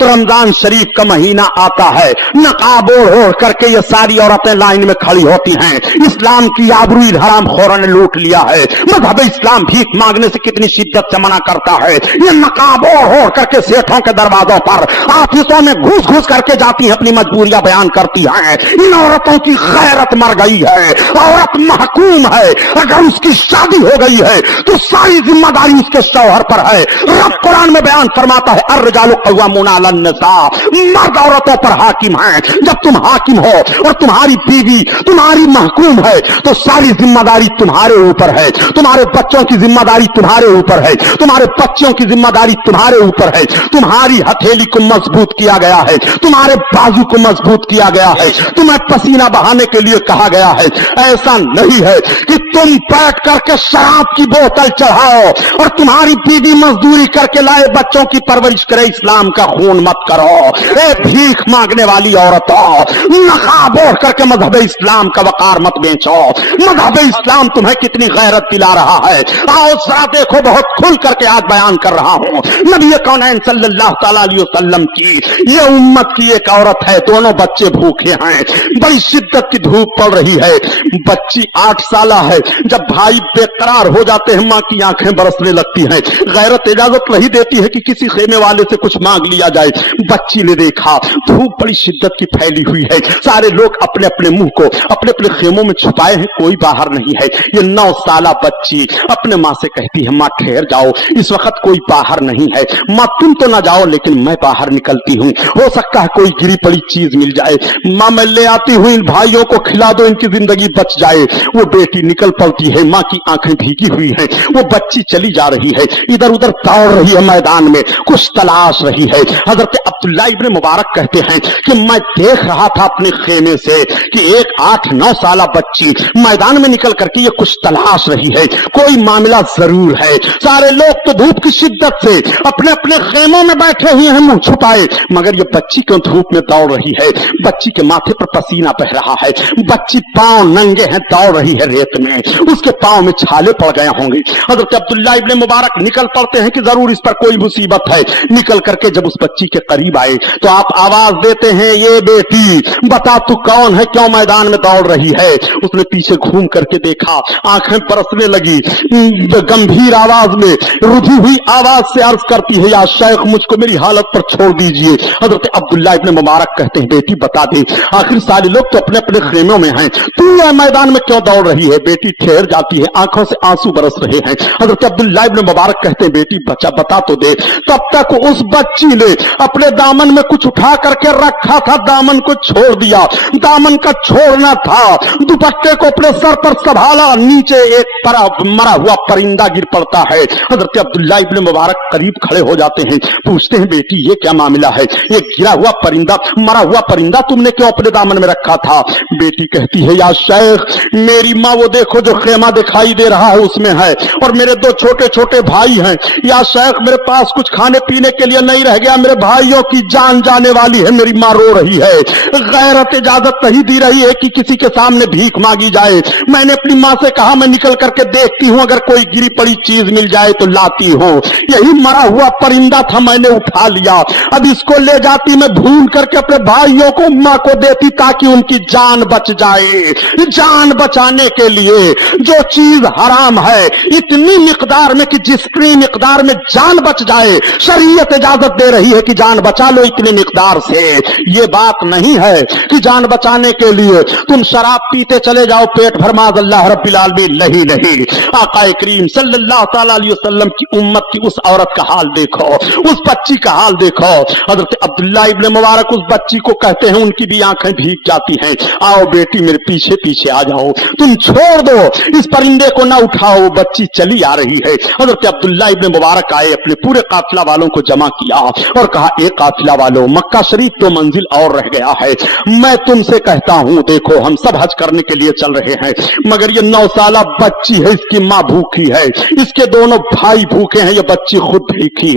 तो रमजान शरीफ का महीना आता है, नकाब ओढ़ करके ये सारी औरतें लाइन में खड़ी होती हैं। इस्लाम की आबरू हरामखोरों ने लूट लिया है। मजहब इस्लाम भीख मांगने से कितनी शिद्दत से मना करता है। ये नकाब ओढ़ करके सेठों के दरवाजों पर, ऑफिसों में घुस घुस करके जाती हैं, अपनी मजबूरियां बयान करती हैं। इन औरतों की गैरत मर गई है। औरत महकूम है, अगर उसकी शादी हो गई है तो सारी जिम्मेदारी उसके शौहर पर है। रब कुरान में बयान फरमाता है, अर्रिजालु क़व्वामूना अलन निसा, मर्द औरतों पर हाकिम है। जब तुम हाकिम हो और तुम्हारी बीवी तुम्हारी महकूम है तो सारी जिम्मेदारी तुम्हारे ऊपर है। तुम्हारे बच्चों की जिम्मेदारी तुम्हारे ऊपर है, तुम्हारे बच्चों की जिम्मेदारी तुम्हारे ऊपर है। तुम्हारी हथेली को मजबूत किया गया है, तुम्हारे बाजू को मजबूत किया गया है, तुम्हें पसीना बहाने के लिए कहा गया है। ऐसा नहीं है कि तुम बैठ करके शराब की बोतल चढ़ाओ और तुम्हारी बीवी मजदूरी करके लाए बच्चों की परवरिश करे। इस्लाम का खून मत करो। ए भीख मांगने वाली औरतों, नकाब ओढ़ करके मजहब इस्लाम का वकार मत बेचो। मजहब इस्लाम तुम्हें कितनी गैरत दिला रहा है। आओ जरा देखो, बहुत खुल करके आज बयान कर रहा हूं। नबी कौनैन सल्लल्लाहु तआला अलैहि वसल्लम की ये उम्मत की एक औरत है, दोनों बच्चे भूखे हैं, बड़ी शिद्दत की धूप पड़ रही है। बच्ची 8 साल है। जब भाई बेकरार हो जाते हैं, मां की आंखें बरसने लगती हैं। गैरत इजाजत नहीं देती है कि किसी खेमे वाले से कुछ मांग लिया जाए। बच्ची ने देखा धूप बड़ी शिद्दत की फैली हुई है, सारे लोग अपने अपने मुंह को अपने अपने खेमों में छुपाए हैं, कोई बाहर नहीं है। ये 9 साल बच्ची अपने मां से कहती है, मां ठहर जाओ, इस वक्त कोई बाहर नहीं है। मां तुम तो ना जाओ, लेकिन मैं बाहर निकलती हूं, हो सकता है कोई गिरी पड़ी चीज मिल जाए। मां मैं ले आती हूं, इन भाइयों को खिला दो, इनकी जिंदगी बच जाए। वो बेटी निकल पड़ती है, मां की आंखें भीगी हुई हैं। वो बच्ची चली जा रही है, इधर उधर दौड़ रही है, मैदान में कुछ तलाश रही है। हजरत अब्दुल्ला इब्न मुबारक कहते हैं कि मैं देख रहा था अपने खेमे से कि एक 8-9 साल बच्ची मैदान में निकल करके ये कुछ तलाश रही है, कोई मामला जरूर है। सारे लोग तो धूप की शिद्दत से अपने अपने खेमों में बैठे हुए हैं, मुंह छुपाए, मगर ये बच्ची क्यों धूप में दौड़ रही है। बच्ची के माथे पर पसीना बह रहा है, बच्ची पांव नंगे हैं, दौड़ रही है रेत में, उसके पांव में छाले पड़ गए होंगे। हजरत अब्दुल्ला इब्न मुबारक निकल पड़ते हैं कि जरूर इस पर कोई मुसीबत है। निकल करके जब उस बच्ची के करीब आए तो आप आवाज देते हैं, ये बेटी बता तू कौन है, क्यों मैदान में दौड़ रही है। उसने पीछे घूम करके देखा, आंखें बरसने लगी, गंभीर आवाज में, रुधी हुई आवाज से अर्ज करती है, या शेख मुझको मेरी हालत पर छोड़ दीजिए। हजरत अब्दुल्ला इब्न मुबारक कहते हैं, बेटी बता दे, आखिर सारे लोग तो अपने अपने खेमों में हैं, तू यह मैदान में क्यों दौड़ रही है। बेटी ठहर जाती है, आंखों से आंसू बरस रहे हैं। हजरत अब्दुल्ला इब्न मुबारक कहते हैं, बेटी बच्चा बता तो दे। तब तक उस बच्ची ने अपने दामन में कुछ उठा करके रखा था, दामन को छोड़ दिया। दामन का छोड़ना था, दुपट्टे को अपने सर पर संभाला, नीचे एक मरा हुआ परिंदा गिर पड़ता है। हजरत अब्दुल्ला इब्न मुबारक करीब खड़े हो जाते हैं, पूछते हैं, बेटी ये क्या मामला है, ये गिरा हुआ परिंदा, मरा हुआ परिंदा तुमने क्यों अपने दामन में रखा था। बेटी कहती है, या शेख मेरी माँ वो देखो जो खेमा दिखाई दे रहा है उसमें है, और मेरे 2 छोटे छोटे भाई हैं। या शेख मेरे पास कुछ खाने पीने के लिए नहीं रह गया, मेरे भाइयों की जान जाने वाली है, मेरी माँ रो रही है। गैरत इजाजत नहीं दी रही है कि किसी के सामने भीख मांगी जाए। मैंने अपनी माँ से कहा मैं निकल करके देखती हूं, अगर कोई गिरी पड़ी चीज मिल जाए तो लाती हूं। यही मरा हुआ परिंदा था, मैंने उठा लिया, अब इसको ले जाती, मैं भून करके अपने भाइयों को माँ को देती ताकि उनकी जान बच जाए। जान बचाने के लिए जो चीज हराम है इतनी मिकदार में कि जितनी मिकदार में जान बच जाए, शरीयत इजाजत दे रही है कि जान बचा लो इतने मिकदार से। ये बात नहीं है कि जान बचाने के लिए तुम शराब पीते चले जाओ पेट भर, माज़अल्लाह रब्बिल आलमीन, नहीं। आका करीम सल्लल्लाहु तआला अलैहि वसल्लम की उम्मत की उस औरत का हाल देखो, उस बच्ची का हाल देखो। हजरत अब्दुल्ला इब्न मुबारक उस बच्ची को कहते हैं, उनकी भी आंखें भीग जाती हैं, आओ बेटी मेरे पीछे पीछे आ जाओ, तुम छोड़ दो, इस परिंदे को ना उठाओ। बच्ची चली आ रही है। हजरत अब्दुल्ला इब्न मुबारक आए, अपने पूरे काफिला वालों को जमा किया और कहा, एक काफिला वालों, मक्का शरीफ 2 मंजिल और रह गया है, मैं तुमसे कहता हूं, देखो हम सब हज करने के लिए चल रहे हैं, मगर ये 9 साल बच्ची है, इसकी माँ भूखी है, इसके दोनों भाई भूखे हैं, ये बच्ची खुद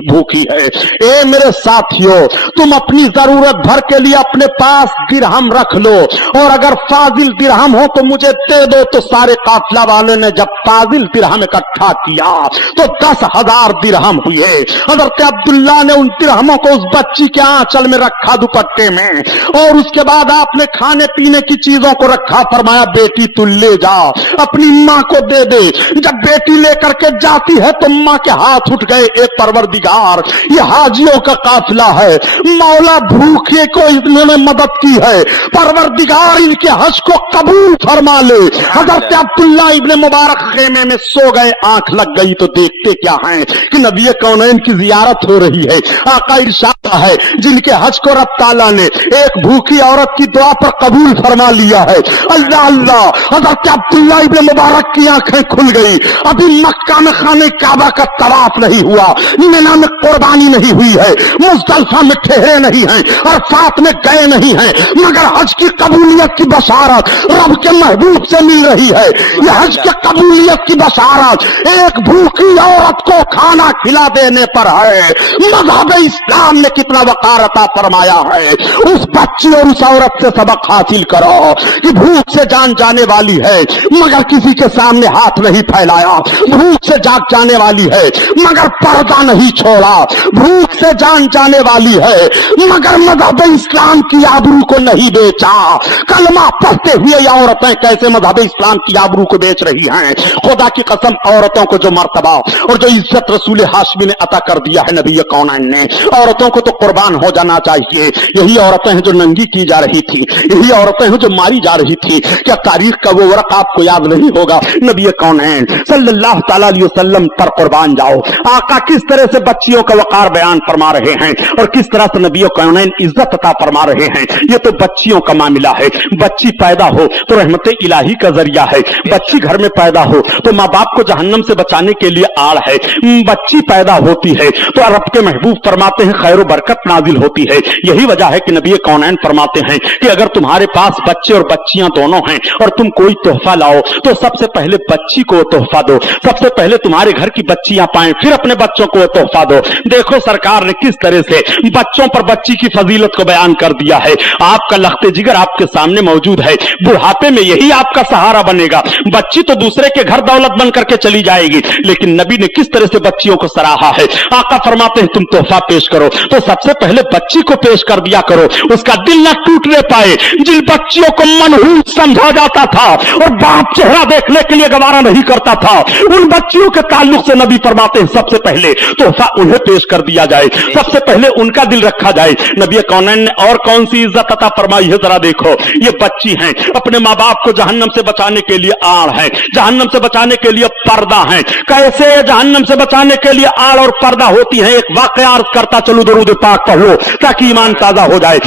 भूखी है। ए मेरे साथियों, तुम अपनी जरूरत भर के लिए अपने पास दिरहम रख लो, और अगर फाजिल दिरहम हो तो मुझे दे दो। तो सारे काफिला वालों ने जब फाजिल दिरहम इकट्ठा किया तो 10,000 दिरहम हुए। हजरत अब्दुल्ला ने उन दिरहमों को उस बच्ची के आंचल में रखा दुपट्टे में, और उसके बाद आपने खाने पीने की चीजों को रखा, फरमाया बेटी तू ले जा, अपनी माँ को दे दे। जब बेटी लेकर के जाती है तो माँ के हाथ उठ गए, ए परवरदिगार ये हाजियों का काफिला है, मौला भूखे को इन्होंने मदद की है, परवरदिगार इनके हज को कबूल फरमा ले। हजरत अब्दुल्ला इब्ने मुबारक खेमे में सो गए, आंख लग गई तो देखते क्या हैं कि नबी कौनैन की जियारत हो रही है। आका इरशाद है जिनके हज को रब ताला ने एक भूखी औरत की दुआ पर कबूल फरमा लिया है, अल्लाह अल्लाह। हजरत अब्दुल्ला इब्ने मुबारक की आंखें खुल गई। अभी मक्का में खाने काबा का तवाफ नहीं हुआ, मिना में कुर्बानी नहीं हुई है, मुज़दलिफा में ठहरे नहीं हैं, अरफात में गए नहीं हैं, मगर हज की कबूलियत की बशारत रब के महबूब से मिल रही है। यह हज के कबूलियत की बशारत एक भूखी औरत को खाना खिला देने पर है। मज़हब इस्लाम ने कितना वक़ार अता फरमाया है। उस बच्ची और उस औरत से सबक हासिल करो कि भूख से जान जाने वाली है मगर किसी के सामने हाथ नहीं फैलाया, भूख से जाग जाने वाली है मगर पर्दा नहीं छोड़ा, भूख से जान जाने वाली है मगर मज़हब इस्लाम की आबरू को नहीं बेचा। कलमा पढ़ते हुए ये औरतें कैसे मज़हब इस्लाम की आबरू को बेच रही हैं। खुदा की कसम, औरतों को जो मर्तबा और जो इज्जत रसूल हाशमी ने अता कर दिया है नबी कौनैन ने, औरतों को तो कुर्बान हो जाना चाहिए। यही औरतें हैं जो नंगी की जा रही थी, यही औरतें हैं जो मारी जा रही थी। क्या तारीख का वो वर्क आपको याद नहीं होगा? नबी कौनैन सल्लल्लाहु तआला अलैहि वसल्लम पर कुर्बान जाओ। आका किस तरह से बच्चियों का वकार बयान फरमा रहे हैं और किस तरह से नबी कौनैन इज्जत अता फरमा रहे हैं। ये तो बच्चियों का मामला है। बच्ची पैदा हो तो रहमत इलाही का जरिया है, बच्ची घर में पैदा हो तो माँ बाप को जहन्नम से बचाने के लिए आड़ है, बच्ची पैदा होती है तो रब के महबूब फरमाते हैं खैर बरकत नाजिल होती है। यही वजह है कि नबी कौनैन फरमाते हैं कि अगर तुम्हारे पास बच्चे और बच्चियां दोनों हैं और तुम कोई तोहफा लाओ तो सबसे पहले बच्ची को तोहफा दो, सबसे पहले तुम्हारे घर की बच्चियां पाएं, फिर अपने बच्चों को तोहफा दो। देखो सरकार ने किस तरह से बच्चों पर बच्ची की फजीलत को बयान कर दिया है। आपका लख्ते जिगर आपके सामने मौजूद है, बुढ़ापे में यही आपका सहारा बनेगा। बच्ची तो दूसरे के घर दौलत बन करके चली जाएगी, लेकिन नबी ने किस तरह से बच्चियों को सराहा है। आका फरमाते हैं तुम तोहफा पेश करो तो सबसे पहले बच्ची को पेश कर दिया करो, उसका दिल न टूटने पाए। जिन बच्चियों को मनहूस समझा जाता था और बाप चेहरा देखने के लिए गवारा नहीं करता था, उन बच्चियों के ताल्लुक से नबी फरमाते हैं सबसे पहले तोहफा उन्हें पेश कर दिया जाए, सबसे पहले उनका दिल रखा जाए। नबी कौनैन ने और कौन सी इज्जत अता फरमाई है जरा देखो। ये बच्ची हैं, अपने माँ बाप को जहन्नम से बचाने के लिए आड़ है, जहन्नम से बचाने के लिए पर्दा है। कैसे जहन्नम से बचाने के लिए आड़ और पर्दा होती है, एक वाकया अर्ज करता चलो, दरूद पाक पढ़ो ताकि ईमान ताजा हो जाए।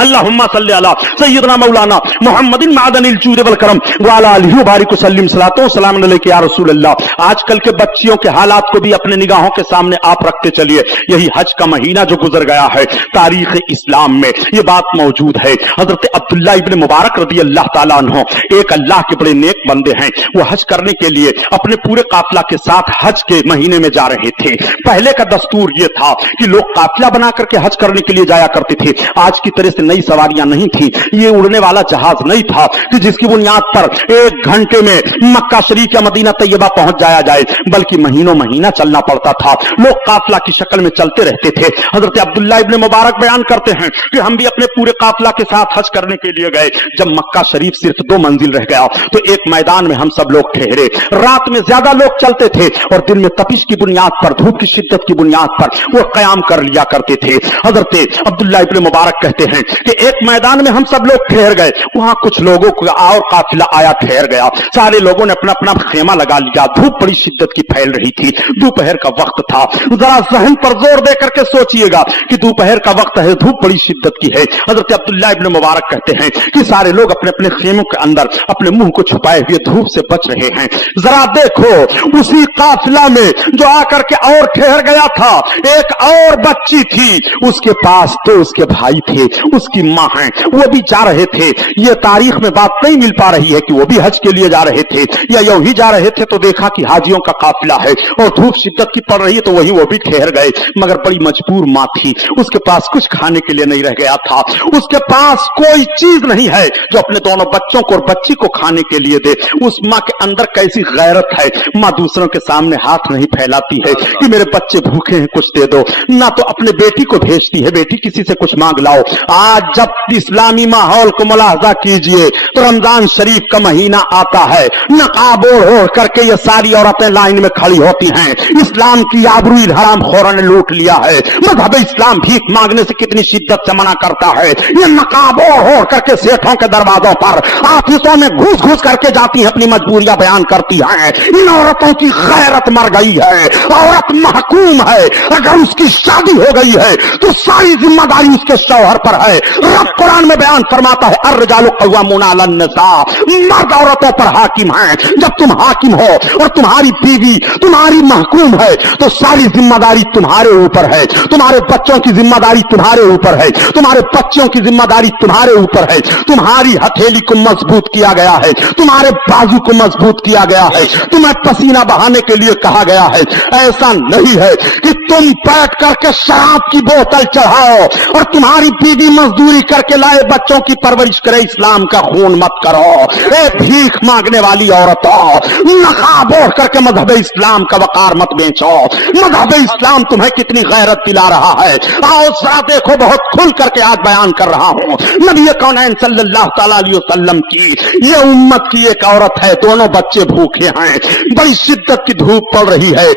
अल्लाहुम्मा सल्ली अला सय्यदना मौलाना मुहम्मदिन मादनिल जूद वल करम व अला आलिहि व बारिक वसल्लिम सलातो सलाम अलैका या रसूल अल्लाह। आजकल के बच्चियों के हालात को भी अपने निगाहों के सामने आप रखते चलिए। यही हज का महीना जो गुजर गया है, तारीख इस्लाम में ये बात मौजूद है। हजरत अब्दुल्ला इब्ने मुबारक रदी अल्लाह ताला अन्हु एक अल्लाह के बड़े नेक बंदे हैं, वो हज करने के लिए अपने पूरे काफिला के साथ हज के महीने में जा रहे थे। पहले का दस्तूर ये था कि लोग काफिला बना करके हज करने के लिए जाया करते थे। आज की तरह से नई सवारियां नहीं थी, ये उड़ने वाला जहाज नहीं था कि जिसकी बुनियाद पर एक घंटे में मक्का शरीफ या मदीना तैयबा पहुंच जाया जाए, बल्कि महीनों महीना चलना पड़ता था। लोग काफिला की शक्ल में चलते रहते थे। हजरत अब्दुल्ला इब्ने मुबारक बयान करते हैं कि हम भी अपने पूरे काफिला के साथ हज करने के लिए गए। जब मक्का शरीफ सिर्फ 2 मंजिल रह गया तो एक मैदान में हम सब लोग ठहरे। रात में ज्यादा लोग चलते थे और दिन में तपिश की बुनियाद पर, धूप की शिद्दत की बुनियाद पर वो कयाम कर लिया करते थे। हजरत अब्दुल्ला इब्ने मुबारक कहते हैं कि एक मैदान में हम सब लोग ठहर गए, वहां कुछ लोगों को और काफिला आया ठहर गया। सारे लोगों ने अपना अपना खेमा लगा लिया। धूप बड़ी शिद्दत की फैल रही थी, दोपहर का वक्त था। जरा जहन पर जोर दे करके सोचिएगा कि दोपहर का वक्त है, धूप बड़ी शिद्दत की है। हजरत अब्दुल्ला इब्ने मुबारक कहते हैं कि सारे लोग अपने अपने खेमों के अंदर अपने मुंह को छुपाए हुए धूप से बच रहे हैं। जरा देखो उसी काफिला में जो आकर के और ठहर गया था, एक और बच्ची थी, उसके पास तो उसके भाई थे, उसकी मां है, वो भी जा रहे थे। ये तारीख में बात नहीं मिल पा रही है कि वो भी हज के लिए जा रहे थे या यूं ही जा रहे थे तो देखा कि हाजियों का काफिला है और धूप शिद्दत की पड़ रही है तो वही वो भी ठहर गए। मगर बड़ी मजबूर मां थी, उसके पास कुछ खाने के लिए नहीं रह गया था, उसके पास कोई चीज नहीं है जो अपने दोनों बच्चों को और बच्ची को खाने के लिए दे। उस माँ के अंदर कैसी गैरत है, माँ दूसरों के सामने हाथ नहीं फैलाती है कि मेरे बच्चे भूखे हैं कुछ दे दो, ना तो अपने बेटी को भेजती है बेटी किसी से कुछ मांग लाओ। आज जब इस्लामी माहौल को मुलाहजा कीजिए तो रमजान शरीफ का महीना आता है, नकाब ओढ़ करके ये सारी औरतें लाइन में खड़ी होती हैं। इस्लाम की आबरू हरामखोरों ने लूट लिया है। मजहब इस्लाम भीख मांगने से कितनी शिद्दत से मना करता है। ये नकाब ओढ़ करके सेठों के दरवाजों पर ऑफिसों में घुस घुस करके जाती है, अपनी मजबूरियां बयान करती हैं। इन औरतों की गैरत मर गई है। औरत महकूम है, अगर उसकी शादी हो गई है तो सारी जिम्मेदारी उसके शौहर पर है। रब कुरान में बयान फरमाता है अर्रिजालु क़व्वामूना अलन निसा, मर्द औरतों पर हाकिम है। जब तुम हाकिम हो और तुम्हारी बीवी तुम्हारी महकूम है तो सारी जिम्मेदारी तुम्हारे ऊपर है। तुम्हारे बच्चों की जिम्मेदारी तुम्हारे ऊपर है, तुम्हारे बच्चों की जिम्मेदारी तुम्हारे ऊपर है। तुम्हारी हथेली को मजबूत किया गया है, तुम्हारे बाजू को मजबूत किया गया है, तुम्हें पसीना बहाने के लिए कहा गया है। ऐसा नहीं है कि तुम बैठ करके शराब की बोतल चढ़ाओ और तुम्हारी बीवी मजदूरी करके लाए बच्चों की परवरिश करे। इस्लाम का खून मत करो। ए भीख मांगने वाली औरतों, नकाब ओढ़ करके मजहब इस्लाम का वकार मत बेचो। मजहब इस्लाम तुम्हें कितनी गैरत दिला रहा है। आओ जरा देखो, बहुत खुल करके आज बयान कर रहा हूं। नबी कौनैन सल्लल्लाहु तआला अलैहि वसल्लम की ये उम्मत की एक औरत है, दोनों बच्चे भूखे हैं, बड़ी शिद्दत की धूप पड़ रही है।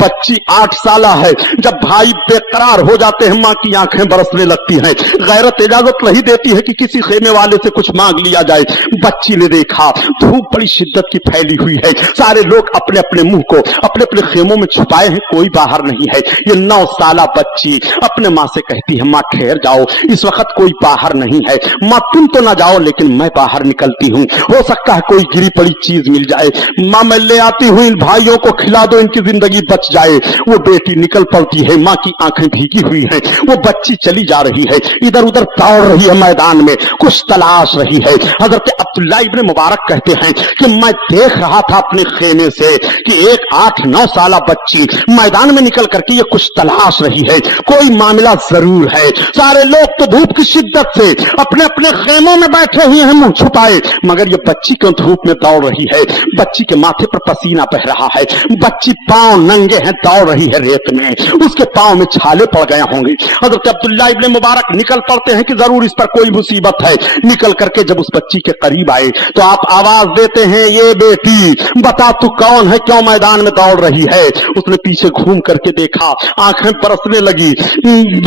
बच्ची 8 साल है। जब भाई बेकरार हो जाते हैं मां की आंखें बरसने लगती हैं। गैरत इजाजत नहीं देती है कि किसी खेमे वाले से कुछ मांग लिया जाए। बच्ची ने देखा धूप बड़ी शिद्दत की फैली हुई है, सारे लोग अपने अपने मुंह को अपने अपने खेमों में छुपाए हैं, कोई बाहर नहीं है। ये 9 साल बच्ची अपने माँ से कहती है माँ ठहर जाओ, इस वक्त कोई बाहर नहीं है। माँ तुम तो ना जाओ लेकिन मैं बाहर निकलती हूँ, हो सकता है कोई गिरी पड़ी चीज मिल जाए। माँ मैं ले आती हूँ, इन भाइयों को खिला दो, इनकी जिंदगी बच जाए। वो बेटी निकल पड़ती है, माँ की आंखें भीगी हुई हैं। वो बच्ची चली जा रही है, इधर उधर दौड़ रही है, मैदान में कुछ तलाश रही है। हजरत अब्दुल्ला इब्न मुबारक कहते हैं कि मैं देख रहा था अपने खेमे से कि एक 8-9 साल बच्ची मैदान में निकल करके ये कुछ तलाश रही है, कोई मामला जरूर है। सारे लोग तो धूप की शिद्दत से अपने अपने खेमों में बैठे हुए हैं मुंह छुपाए, मगर ये बच्ची क्यों धूप में दौड़ रही है। बच्ची के माथे पर पसीना बह रहा है, बच्ची पांव नंगे हैं, दौड़ रही है रेत में, उसके पांव में छाले पड़ गए होंगे। हजरत अब्दुल्ला इब्न मुबारक निकल पड़ते हैं कि जरूर इस पर कोई मुसीबत है। निकल करके जब उस बच्ची के करीब आए तो आप आवाज देते हैं ये बेटी बता तू कौन है, क्यों मैदान में दौड़ रही है। उसने पीछे घूम करके देखा, आंखें बरसने लगी,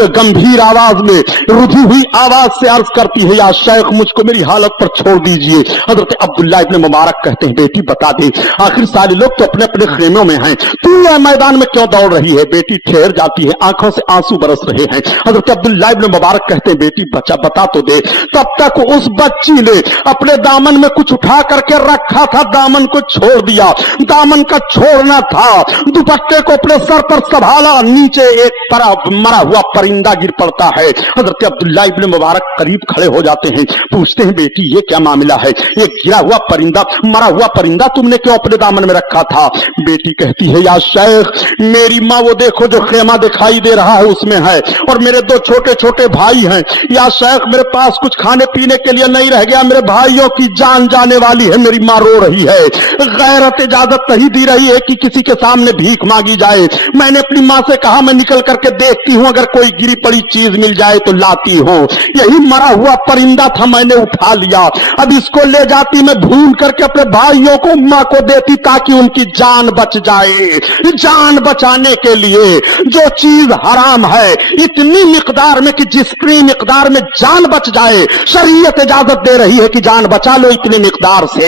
गंभीर आवाज में रुधी हुई आवाज से अर्ज करती है या शेख मुझको मेरी हालत पर छोड़ दीजिए। हजरत अब्दुल्ला इब्न मुबारक कहते हैं बेटी बता दे, आखिर सारे लोग तो अपने अपने खेमों में हैं, तू यह मैदान में क्यों दौड़ रही है। बेटी ठहर जाती है, आंखों से आंसू बरस रहे हैं। हजरत अब्दुल्ला इब्न मुबारक कहते हैं बेटी बच्चा बता तो दे। तब तक उस बच्ची ने अपने दामन में कुछ उठा करके रखा था, दामन को छोड़ दिया। दामन का छोड़ना था, दुपट्टे को अपने सर पर संभाला, नीचे एक मरा हुआ परिंदा गिर पड़ता है। हजरत अब्दुल्ला इब्न मुबारक करीब खड़े हो जाते हैं, पूछते हैं बेटी ये क्या मामला है, ये गिरा हुआ परिंदा मरा हुआ परिंदा तुमने क्यों अपने दामन में रखा था। बेटी कहती है या शेख मेरी माँ वो देखो जो खेमा दिखाई दे रहा है उसमें है, और मेरे 2 छोटे छोटे भाई हैं। या शेख मेरे पास कुछ खाने पीने के लिए नहीं रह गया, मेरे भाइयों की जान जाने वाली है, मेरी माँ रो रही है। गैरत इजाजत नहीं दी रही है कि किसी के सामने भीख मांगी जाए। मैंने अपनी माँ से कहा मैं निकल करके देखती हूँ, अगर कोई गिरी पड़ी चीज मिल जाए तो लाती हूँ। यही मरा हुआ परिंदा था, मैंने उठा लिया, अब इसको ले जाती मैं भून करके अपने भाइयों को माँ को देती ताकि उनकी जान बच जाए। जान बचाने के लिए जो चीज हराम है इतनी मिकदार में कि जितनी मिकदार में जान बच जाए, शरीयत इजाजत दे रही है कि जान बचा लो इतनी मिकदार से।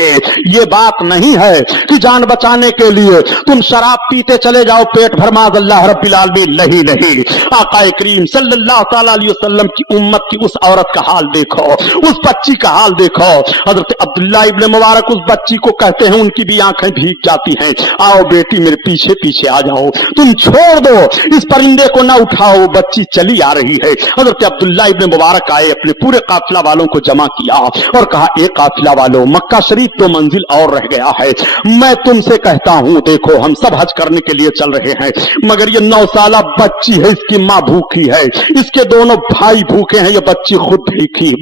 ये बात नहीं है कि जान बचाने के लिए तुम शराब पीते चले जाओ पेट भर, माज़अल्लाह रब्बिल आलमीन, नहीं। आका करीम सल्लल्लाहु तआला अलैहि वसल्लम की उम्मत की उस औरत का हाल देखो, उस बच्ची का हाल देखो। हजरत अब्दुल्ला इब्न मुबारक उस बच्ची को कहते हैं, उनकी भी आंखें भीग जाती हैं, आओ बेटी मेरे पीछे पीछे लेके आ जाओ, तुम छोड़ दो, इस परिंदे को ना उठाओ, बच्ची चली आ रही है। हजरत अब्दुल्ला इब्न मुबारक आए, अपने पूरे काफिला वालों को जमा किया और कहा, एक काफिला वालों, मक्का शरीफ तो मंजिल और रह गया है, मैं तुमसे कहता हूं, देखो हम सब हज करने के लिए चल रहे हैं, मगर ये 9 साला बच्ची है, इसकी माँ भूखी है, इसके दोनों भाई भूखे हैं, ये बच्ची खुद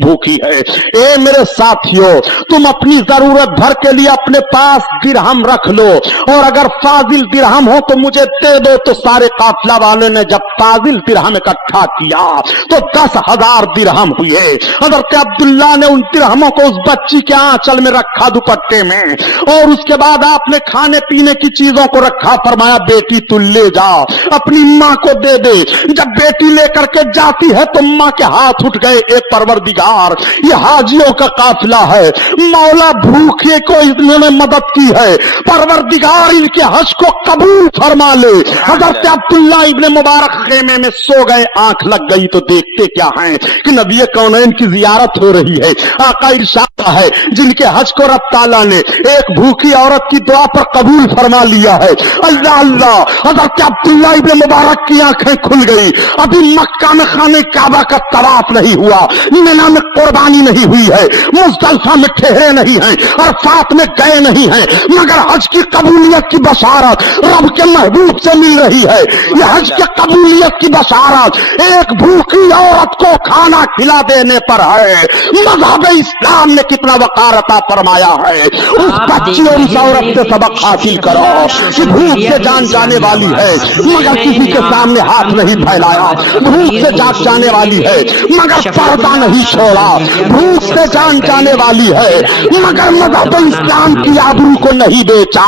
भूखी है। ए मेरे साथियों, तुम अपनी जरूरत भर के लिए अपने पास दिरहम रख लो, और अगर फाजिल दिरहम हो तो मुझे दे दो। तो सारे काफिला वालों ने जब फाजिल दिरहम इकट्ठा किया तो 10,000 दिरहम हुए। हजरत अब्दुल्ला ने उन दिरहमों को उस बच्ची के आंचल में रखा, दुपट्टे में, और उसके बाद आपने खाने पीने की चीजों को रखा, फरमाया बेटी तू ले जा, अपनी मां को दे दे। जब बेटी लेकर के जाती है तो मां के हाथ उठ गए, एक परवरदिगार, ये हाजियों का काफिला है, मौला भूखे को इन्होंने मदद की है, परवरदिगार इनके हज को कबूल फरमा ले। हजरत अब्दुल्ला इब्ने मुबारक खेमे में सो गए, आंख लग गई तो देखते क्या है कि नबी कौनैन की जियारत हो रही है। आका इरशाद है, जिनके हज को रब ताला ने एक भूखी औरत की दुआ पर कबूल फरमा लिया है। अल्लाह अल्लाह, हजरत अब्दुल्ला इब्ने मुबारक की आंखें खुल गई। अभी मक्का में खाने काबा का तवाफ नहीं हुआ, मिना में कुर्बानी नहीं हुई है, मुज़दलिफा में ठहरे नहीं हैं, अरफात में गए नहीं हैं, मगर हज की कबूलियत की बशारत रब के महबूब से मिल रही है। यह हज के कबूलियत की बशारत एक भूखी औरत को खाना खिला देने पर है। मज़हब इस्लाम ने कितना वक़ार अता फरमाया है। उस बच्ची और उस औरत से सबक हासिल करो कि भूख से जान जाने वाली है, मगर किसी के सामने हाथ नहीं फैलाया, भूख से जाग जाने वाली है, मगर पर्दा नहीं छोड़ा, भूख से जान जाने वाली है, मगर मज़हब इस्लाम की आबरू को नहीं बेचा।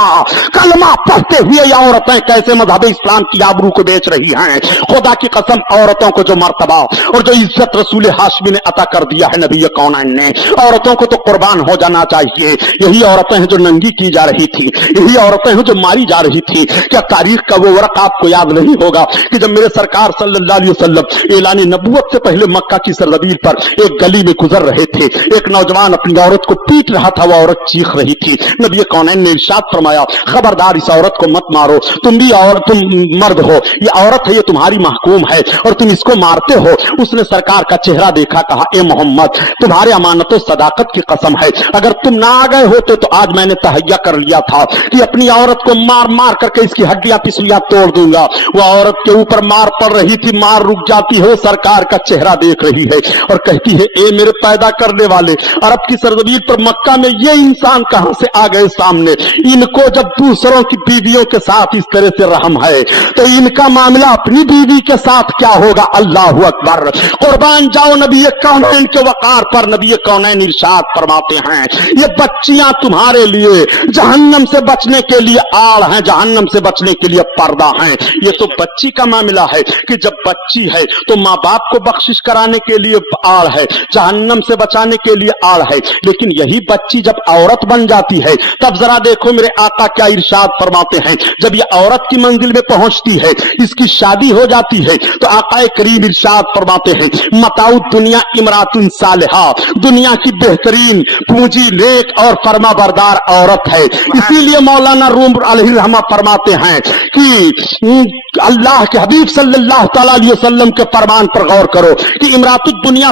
कलमा पढ़ते हुए ये औरतें कैसे मज़हब इस्लाम की आबरू को बेच रही हैं। खुदा की कसम, औरतों को जो मर्तबा और जो इज्जत रसूल हाशमी ने अता कर दिया है नबी कौनैन ने, औरतों को तो कुर्बान हो जाना चाहिए। यही औरतें हैं जो नंगी की जा रही थी, यही औरतें हैं जो मारी जा रही थी। क्या तारीख का वो वरक आपको याद नहीं होगा कि जब मेरे सरकार सल्लल्लाहु अलैहि वसल्लम एलानी नबूवत से पहले मक्का की सरजमीन पर एक गली में गुजर रहे थे, एक नौजवान अपनी औरत को पीट रहा था, वो औरत चीख रही थी। नबी कौनैन ने इरशाद फरमाया, खबरदार इस औरत को मत मारो, तुम भी और तुम मर्द हो, ये औरत है, ये तुम्हारी महकूम है और तुम इसको मारते हो। उसने सरकार का चेहरा देखा, कहा, ए मोहम्मद, तुम्हारे अमानत और सदाकत की कसम है, अगर तुम ना आ गए होते तो आज मैंने तहैया कर लिया था कि अपनी औरत को मार मार करके इसकी हड्डियां पिसलियां तोड़ दूंगा। वो औरत के ऊपर मार पड़ रही थी, मार रुक जाती है, सरकार का चेहरा देख रही है और कहती है, ए मेरे पैदा करने वाले, अरब की सरजमीन पर मक्का में ये इंसान कहां से आ गए सामने। इनको जब दूसरों की बीवियों के साथ इस तरह से रहम है तो इनका मामला अपनी बीवी के साथ क्या होगा। अल्लाहु अकबर। कुर्बान जाओ नबी कौनैन के वकार पर। नबी कौनैन इरशाद फरमाते हैं, ये बच्चियां तुम्हारे लिए जहन्नम से बचने के लिए आड़ हैं, जहन्नम से बचने के लिए पर्दा हैं। ये तो बच्ची का मामला है कि जब बच्ची है तो माँ बाप को बख्शिश कराने के लिए आड़ है, जहन्नम से बचाने के लिए आड़ है। लेकिन यही बच्ची जब औरत बन जाती है तब जरा देखो मेरे आका क्या इरशाद फरमाते हैं। जब ये औरत की मंजिल में पहुंचती है, इसकी शादी हो जाती है, तो आका करीम इरशाद फरमाते हैं, मताउ दुनिया इमरातुन सालिहा, दुनिया की बेहतरीन पूंजी नेक और फरमाबरदार औरत है। इसीलिए मौलाना रूम अलैहि रहमा फरमाते हैं कि अल्लाह के हबीब सल्लल्लाहु अलैहि वसल्लम के फरमान पर गौर करो कि इमरातुद दुनिया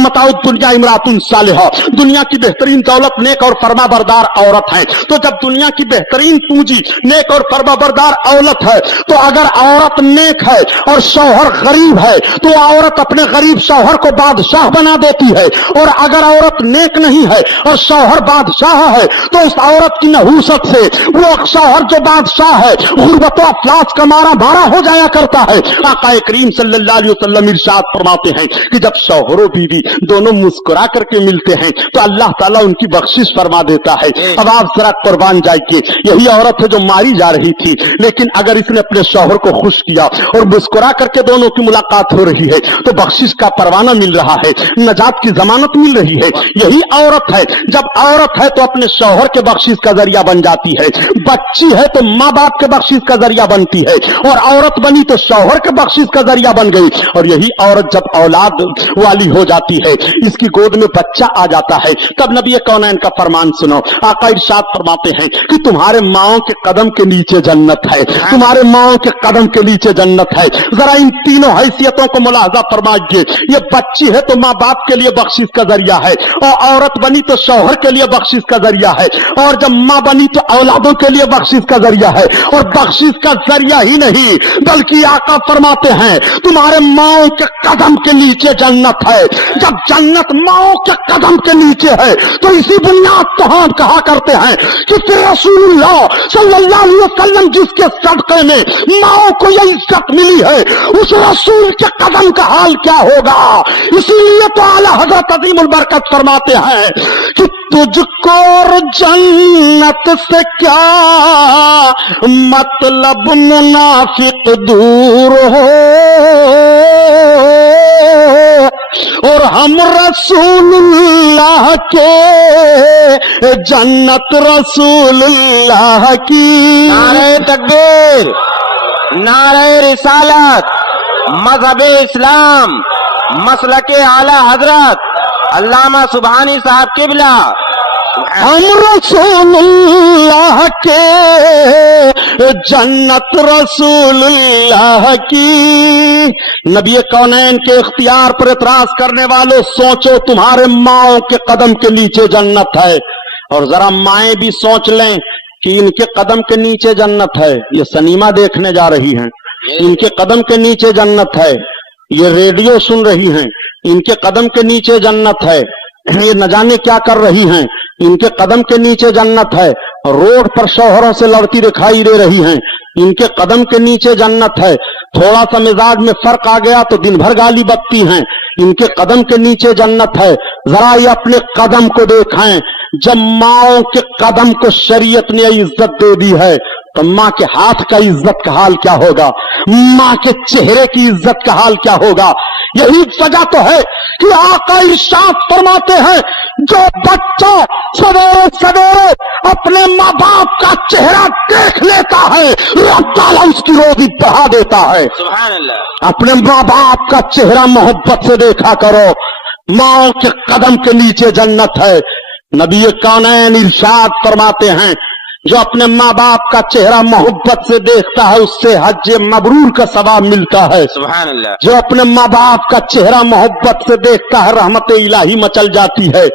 मताउ दुनिया इमरातुन सालिहा, दुनिया की बेहतरीन दौलत नेक और फरमाबरदार औरत है। तो जब दुनिया की बेहतरीन पूंजी नेक और फरमाबरदार औरत है, तो अगर औरत नेक है और शौहर गरीब है तो औरत अपने गरीब शौहर को बादशाह बना देती है, और अगर औरत नेक नहीं है और शौहर बादशाह है तो उस औरत की नहूसत से वो शौहर जो बादशाह है गुर्बत व अफलास का मारा हो जाया करता है। आका करीम सल्लल्लाहु अलैहि वसल्लम इरशाद फरमाते हैं कि जब शौहर बीवी दोनों मुस्कुरा करके मिलते हैं तो अल्लाह ताला उनकी बख्शिश फरमा देता है। अब आप जरा कुर्बान जाइए, यही औरत है जो मारी जा रही थी, लेकिन अगर इसने अपने शौहर को खुश किया और मुस्कुरा करके दोनों की मुलाकात हो रही है तो बख्शिश का परवाना मिल रहा है, नजात की जमानत मिल रही है। यही औरत है, जब औरत है तो अपने शौहर के बख्शिश का जरिया बन जाती है, बच्ची है तो माँ बाप के बख्शिश का जरिया बनती है, और औरत बनी तो शौहर के बख्शिश का जरिया बन गई। और यही औरत जब औलाद वाली हो जाती है, इसकी गोद में बच्चा आ जाता है, तब नबी कौनैन का फरमान सुनो। आका इरशाद फरमाते हैं कि तुम्हारे माओं के कदम के नीचे नीचे जन्नत है, तुम्हारे माओ के कदम के नीचे जन्नत है। जरा इन तीनों हैसियतों को मुलाहजा फरमाइए। ये बच्ची है तो माँ बाप के लिए बख्शिश का जरिया है, और औरत बनी तो शौहर के लिए बख्शिश का जरिया है, और जब माँ बनी तो औलादों के लिए बख्शिश का जरिया है। और बख्शिश का जरिया ही नहीं बल्कि आका फरमाते हैं तुम्हारे माओ के कदम के नीचे जन्नत है। जब जन्नत माओ के कदम के नीचे है तो इसी बुनियाद तो हम कहा करते हैं कि फिर रसूलुल्लाह सल्लल्लाहु अलैहि वसल्लम जिसके सदक़े में माओ को यह इज्जत मिली है, उस रसूल के कदम का हाल क्या होगा। इसीलिए तो आला हजरत अज़ीमुल बरकत फरमाते हैं कि तुझको और जन्नत से क्या मतलब मुनाफिक दूर हो, और हम रसूलुल्लाह के जन्नत रसूलुल्लाह की। नारे तकबीर, नारे रिसालत, मजहब इस्लाम, मसलके आला हजरत अल्लामा सुबहानी साहब किबला। हम रसूलुल्लाह के जन्नत रसूलुल्लाह की। नबी कौनैन के इख्तियार पर एतराज करने वालों, सोचो तुम्हारे माओ के कदम के नीचे जन्नत है। और जरा माएं भी सोच लें कि इनके कदम के नीचे जन्नत है। ये सिनेमा देखने जा रही हैं, इनके कदम के नीचे जन्नत है। ये रेडियो सुन रही हैं, इनके कदम के नीचे जन्नत है। ये न जाने क्या कर रही हैं, इनके कदम के नीचे जन्नत है। रोड पर शौहरों से लड़ती दिखाई दे रही हैं, इनके कदम के नीचे जन्नत है। थोड़ा सा मिजाज में फर्क आ गया तो दिन भर गाली बकती हैं, इनके कदम के नीचे जन्नत है। जरा ये अपने कदम को देखें। जब माओ के कदम को शरीयत ने इज्जत दे दी है तो माँ के हाथ का इज्जत का हाल क्या होगा, माँ के चेहरे की इज्जत का हाल क्या होगा। यही वजह तो है कि आका इरशाद फरमाते हैं जो बच्चा सवेरे सवेरे अपने माँ बाप का चेहरा देख लेता है, रब ताला उसकी रोजी बढ़ा देता है। सुभान अल्लाह। अपने माँ बाप का चेहरा मोहब्बत से देखा करो, माँ के कदम के नीचे जन्नत है। नबी कौनैन इरशाद फरमाते हैं जो अपने माँ बाप का चेहरा मोहब्बत से देखता है उससे हज मबरूर का सवाब मिलता है। सुभान अल्लाह। जो अपने माँ बाप का चेहरा मोहब्बत से देखता है रहमत इलाही मचल जाती है।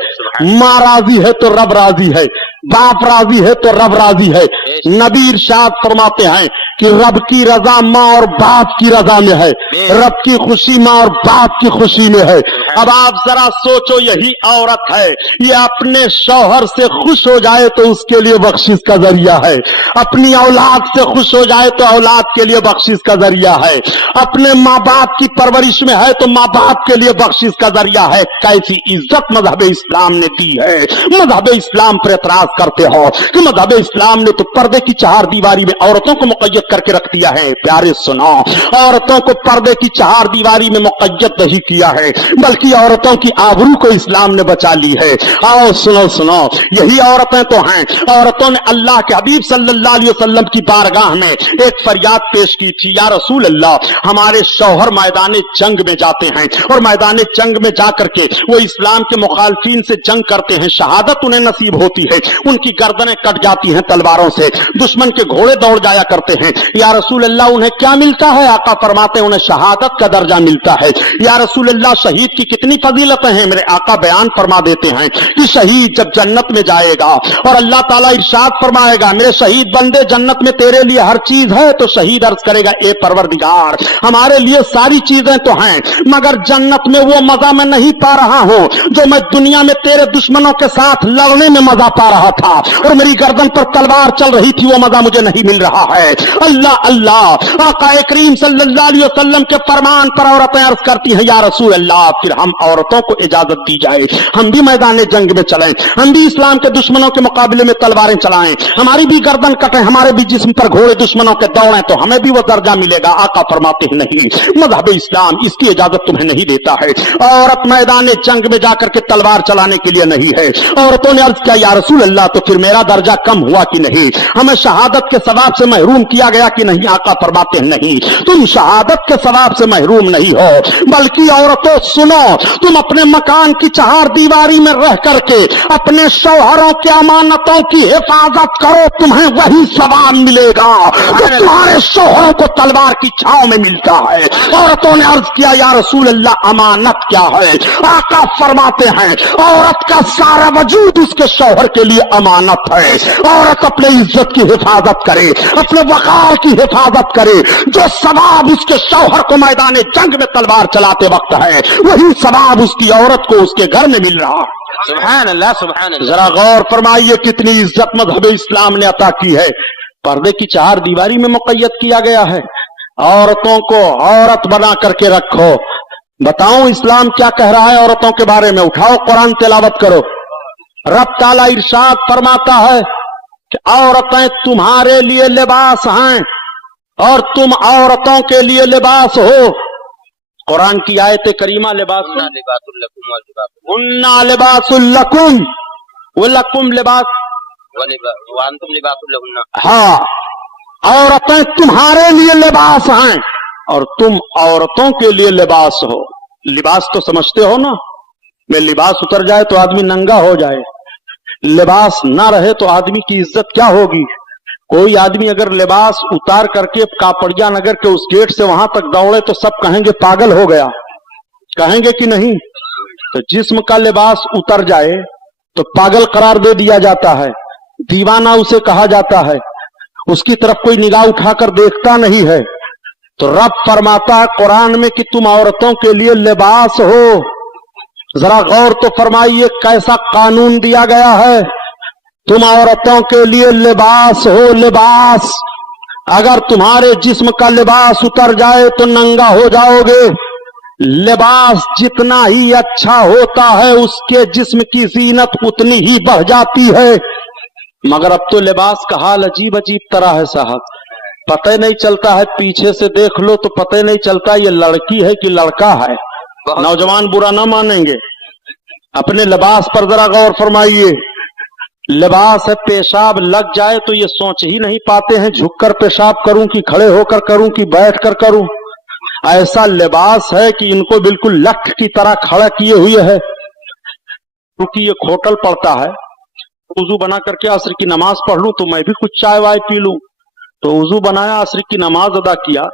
माँ राजी है तो रब राजी है, बाप राजी है तो रब राजी है। नबी इरशाद फरमाते हैं कि रब की रजा माँ और बाप की रजा में है, रब की खुशी माँ और बाप की खुशी में है। अब आप जरा सोचो, यही औरत है, ये अपने शौहर से खुश हो जाए तो उसके लिए बख्शिश का जरिया है, अपनी औलाद से खुश हो जाए तो औलाद के लिए बख्शिश का जरिया है, अपने माँ बाप की परवरिश में है तो माँ बाप के लिए बख्शिश का जरिया है। कैसी इज्जत मजहब इस्लाम ने दी है। मजहब इस्लाम पर एतराज करते हो कि मजहब इस्लाम ने तो पर्दे की चार दीवारी में औरतों को मुक़य्यद करके रख दिया है। प्यारे सुनो, औरतों को पर्दे की चार दीवारी में मुक़य्यद नहीं किया है बल्कि औरतों की आबरू को इस्लाम ने बचा ली है। आओ सुनो सुनो, यही औरतें तो हैं। औरतों ने अल्लाह के हबीब सल्लल्लाहु अलैहि वसल्लम की बारगाह में एक फरियाद पेश की थी, या रसूल अल्लाह, हमारे शौहर मैदान जंग में जाते हैं और मैदान जंग में जाकर के वो इस्लाम के मुखालफीन से जंग करते हैं, शहादत उन्हें नसीब होती है, उनकी गर्दनें कट जाती हैं तलवारों से, दुश्मन के घोड़े दौड़ जाया करते हैं। या रसूल अल्लाह, उन्हें क्या मिलता है? आका फरमाते हैं उन्हें शहादत का दर्जा मिलता है। या रसूल अल्लाह, शहीद की कितनी फजीलतें हैं? मेरे आका बयान फरमा देते हैं कि शहीद जब जन्नत में जाएगा और अल्लाह ताला इरशाद फरमाएगा मेरे शहीद बंदे जन्नत में तेरे लिए हर चीज है, तो शहीद अर्ज करेगा ए परवरदिगार, हमारे लिए सारी चीजें तो हैं मगर जन्नत में वो मजा मैं नहीं पा रहा हूं जो मैं दुनिया में तेरे दुश्मनों के साथ लड़ने में मजा पा रहा था और मेरी गर्दन पर तलवार चल रही थी, वो मजा मुझे नहीं मिल रहा है। अल्लाह अल्लाह। आका करीम सल्लल्लाहु अलैहि वसल्लम के फरमान पर औरतें अर्ज करती हैं या रसूल अल्लाह, फिर हम औरतों को इजाजत दी जाए, हम भी मैदान जंग में चलें, हम भी इस्लाम के दुश्मनों के मुकाबले में तलवारें चलाएं, हमारी भी गर्दन कटे, हमारे भी जिस्म पर घोड़े दुश्मनों के दौड़ें तो हमें भी वो दर्जा मिलेगा। आका फरमाते हैं नहीं, मजहब इस्लाम इसकी इजाजत तुम्हें नहीं देता है। औरत मैदान जंग में जाकर के तलवार चलाने के लिए नहीं है। औरतों ने अर्ज किया या रसूल अल्लाह, तो फिर मेरा दर्जा कम हुआ कि नहीं? हमें शहादत के सवाब से महरूम किया गया कि नहीं? आका फरमाते हैं नहीं, तुम शहादत के सवाब से महरूम नहीं हो, बल्कि औरतों सुनो, तुम अपने मकान की चार दीवारी में रह करके अपने शौहरों के अमानतों की हिफाजत करो, तुम्हें वही सवाब मिलेगा जो तुम्हारे शौहरों को तलवार की छांव में मिलता है। औरतों ने अर्ज किया, या रसूल अल्लाह, अमानत क्या है? आका फरमाते हैं, औरत का सारा वजूद उसके शौहर के लिए अमानत है। औरत अपने इज्जत की हिफाजत करे, अपने वकार की हिफाजत करे, जो सवाब उसके शौहर को मैदान जंग में तलवार चलाते वक्त है, वही सवाब उसकी औरत को उसके घर में मिल रहा है। सुभान अल्लाह, सुभान अल्लाह। जरा गौर फरमाइए कितनी इज्जत मजहब इस्लाम ने अता की है। पर्दे की चार दीवारी में मुक़य्यद किया गया है, औरतों को औरत बना करके रखो। बताओ इस्लाम क्या कह रहा है औरतों के बारे में? उठाओ कुरान तिलावत करो। रब ताला इरशाद फरमाता है कि औरतें तुम्हारे लिए लिबास हैं और तुम औरतों के लिए लिबास हो। कुरान की आयत करीमा लिबास, उन्ना लिबासुल लकुम व लकुम लिबास, हाँ, औरतें तुम्हारे लिए लिबास हैं और तुम औरतों के लिए लिबास हो। लिबास तो समझते हो ना, में लिबास उतर जाए तो आदमी नंगा हो जाए, लिबास ना रहे तो आदमी की इज्जत क्या होगी? कोई आदमी अगर लिबास उतार करके कापड़िया नगर के उस गेट से वहां तक दौड़े तो सब कहेंगे पागल हो गया, कहेंगे कि नहीं? तो जिस्म का लिबास उतर जाए तो पागल करार दे दिया जाता है, दीवाना उसे कहा जाता है, उसकी तरफ कोई निगाह उठाकर देखता नहीं है। तो रब फरमाता है कुरान में कि तुम औरतों के लिए लिबास हो। जरा गौर तो फरमाइए कैसा कानून दिया गया है, तुम औरतों के लिए लिबास हो। लिबास, अगर तुम्हारे जिस्म का लिबास उतर जाए तो नंगा हो जाओगे। लिबास जितना ही अच्छा होता है उसके जिस्म की जीनत उतनी ही बढ़ जाती है। मगर अब तो लिबास का हाल अजीब अजीब तरह है साहब, पता ही नहीं चलता है, पीछे से देख लो तो पता ही नहीं चलता ये लड़की है कि लड़का है। नौजवान बुरा ना मानेंगे, अपने लिबास पर जरा गौर फरमाइए। लिबास है, पेशाब लग जाए तो ये सोच ही नहीं पाते हैं झुककर पेशाब करूं कि खड़े होकर करूं कि बैठकर करूं। ऐसा लिबास है कि इनको बिल्कुल लठ की तरह खड़ा किए हुए है। क्योंकि ये खोटल पड़ता है, वुजू बना करके असर की नमाज पढ़ लूं तो मैं भी कुछ चाय वाय पी लूं। तो वुजू बनाया, असर की नमाज अदा किया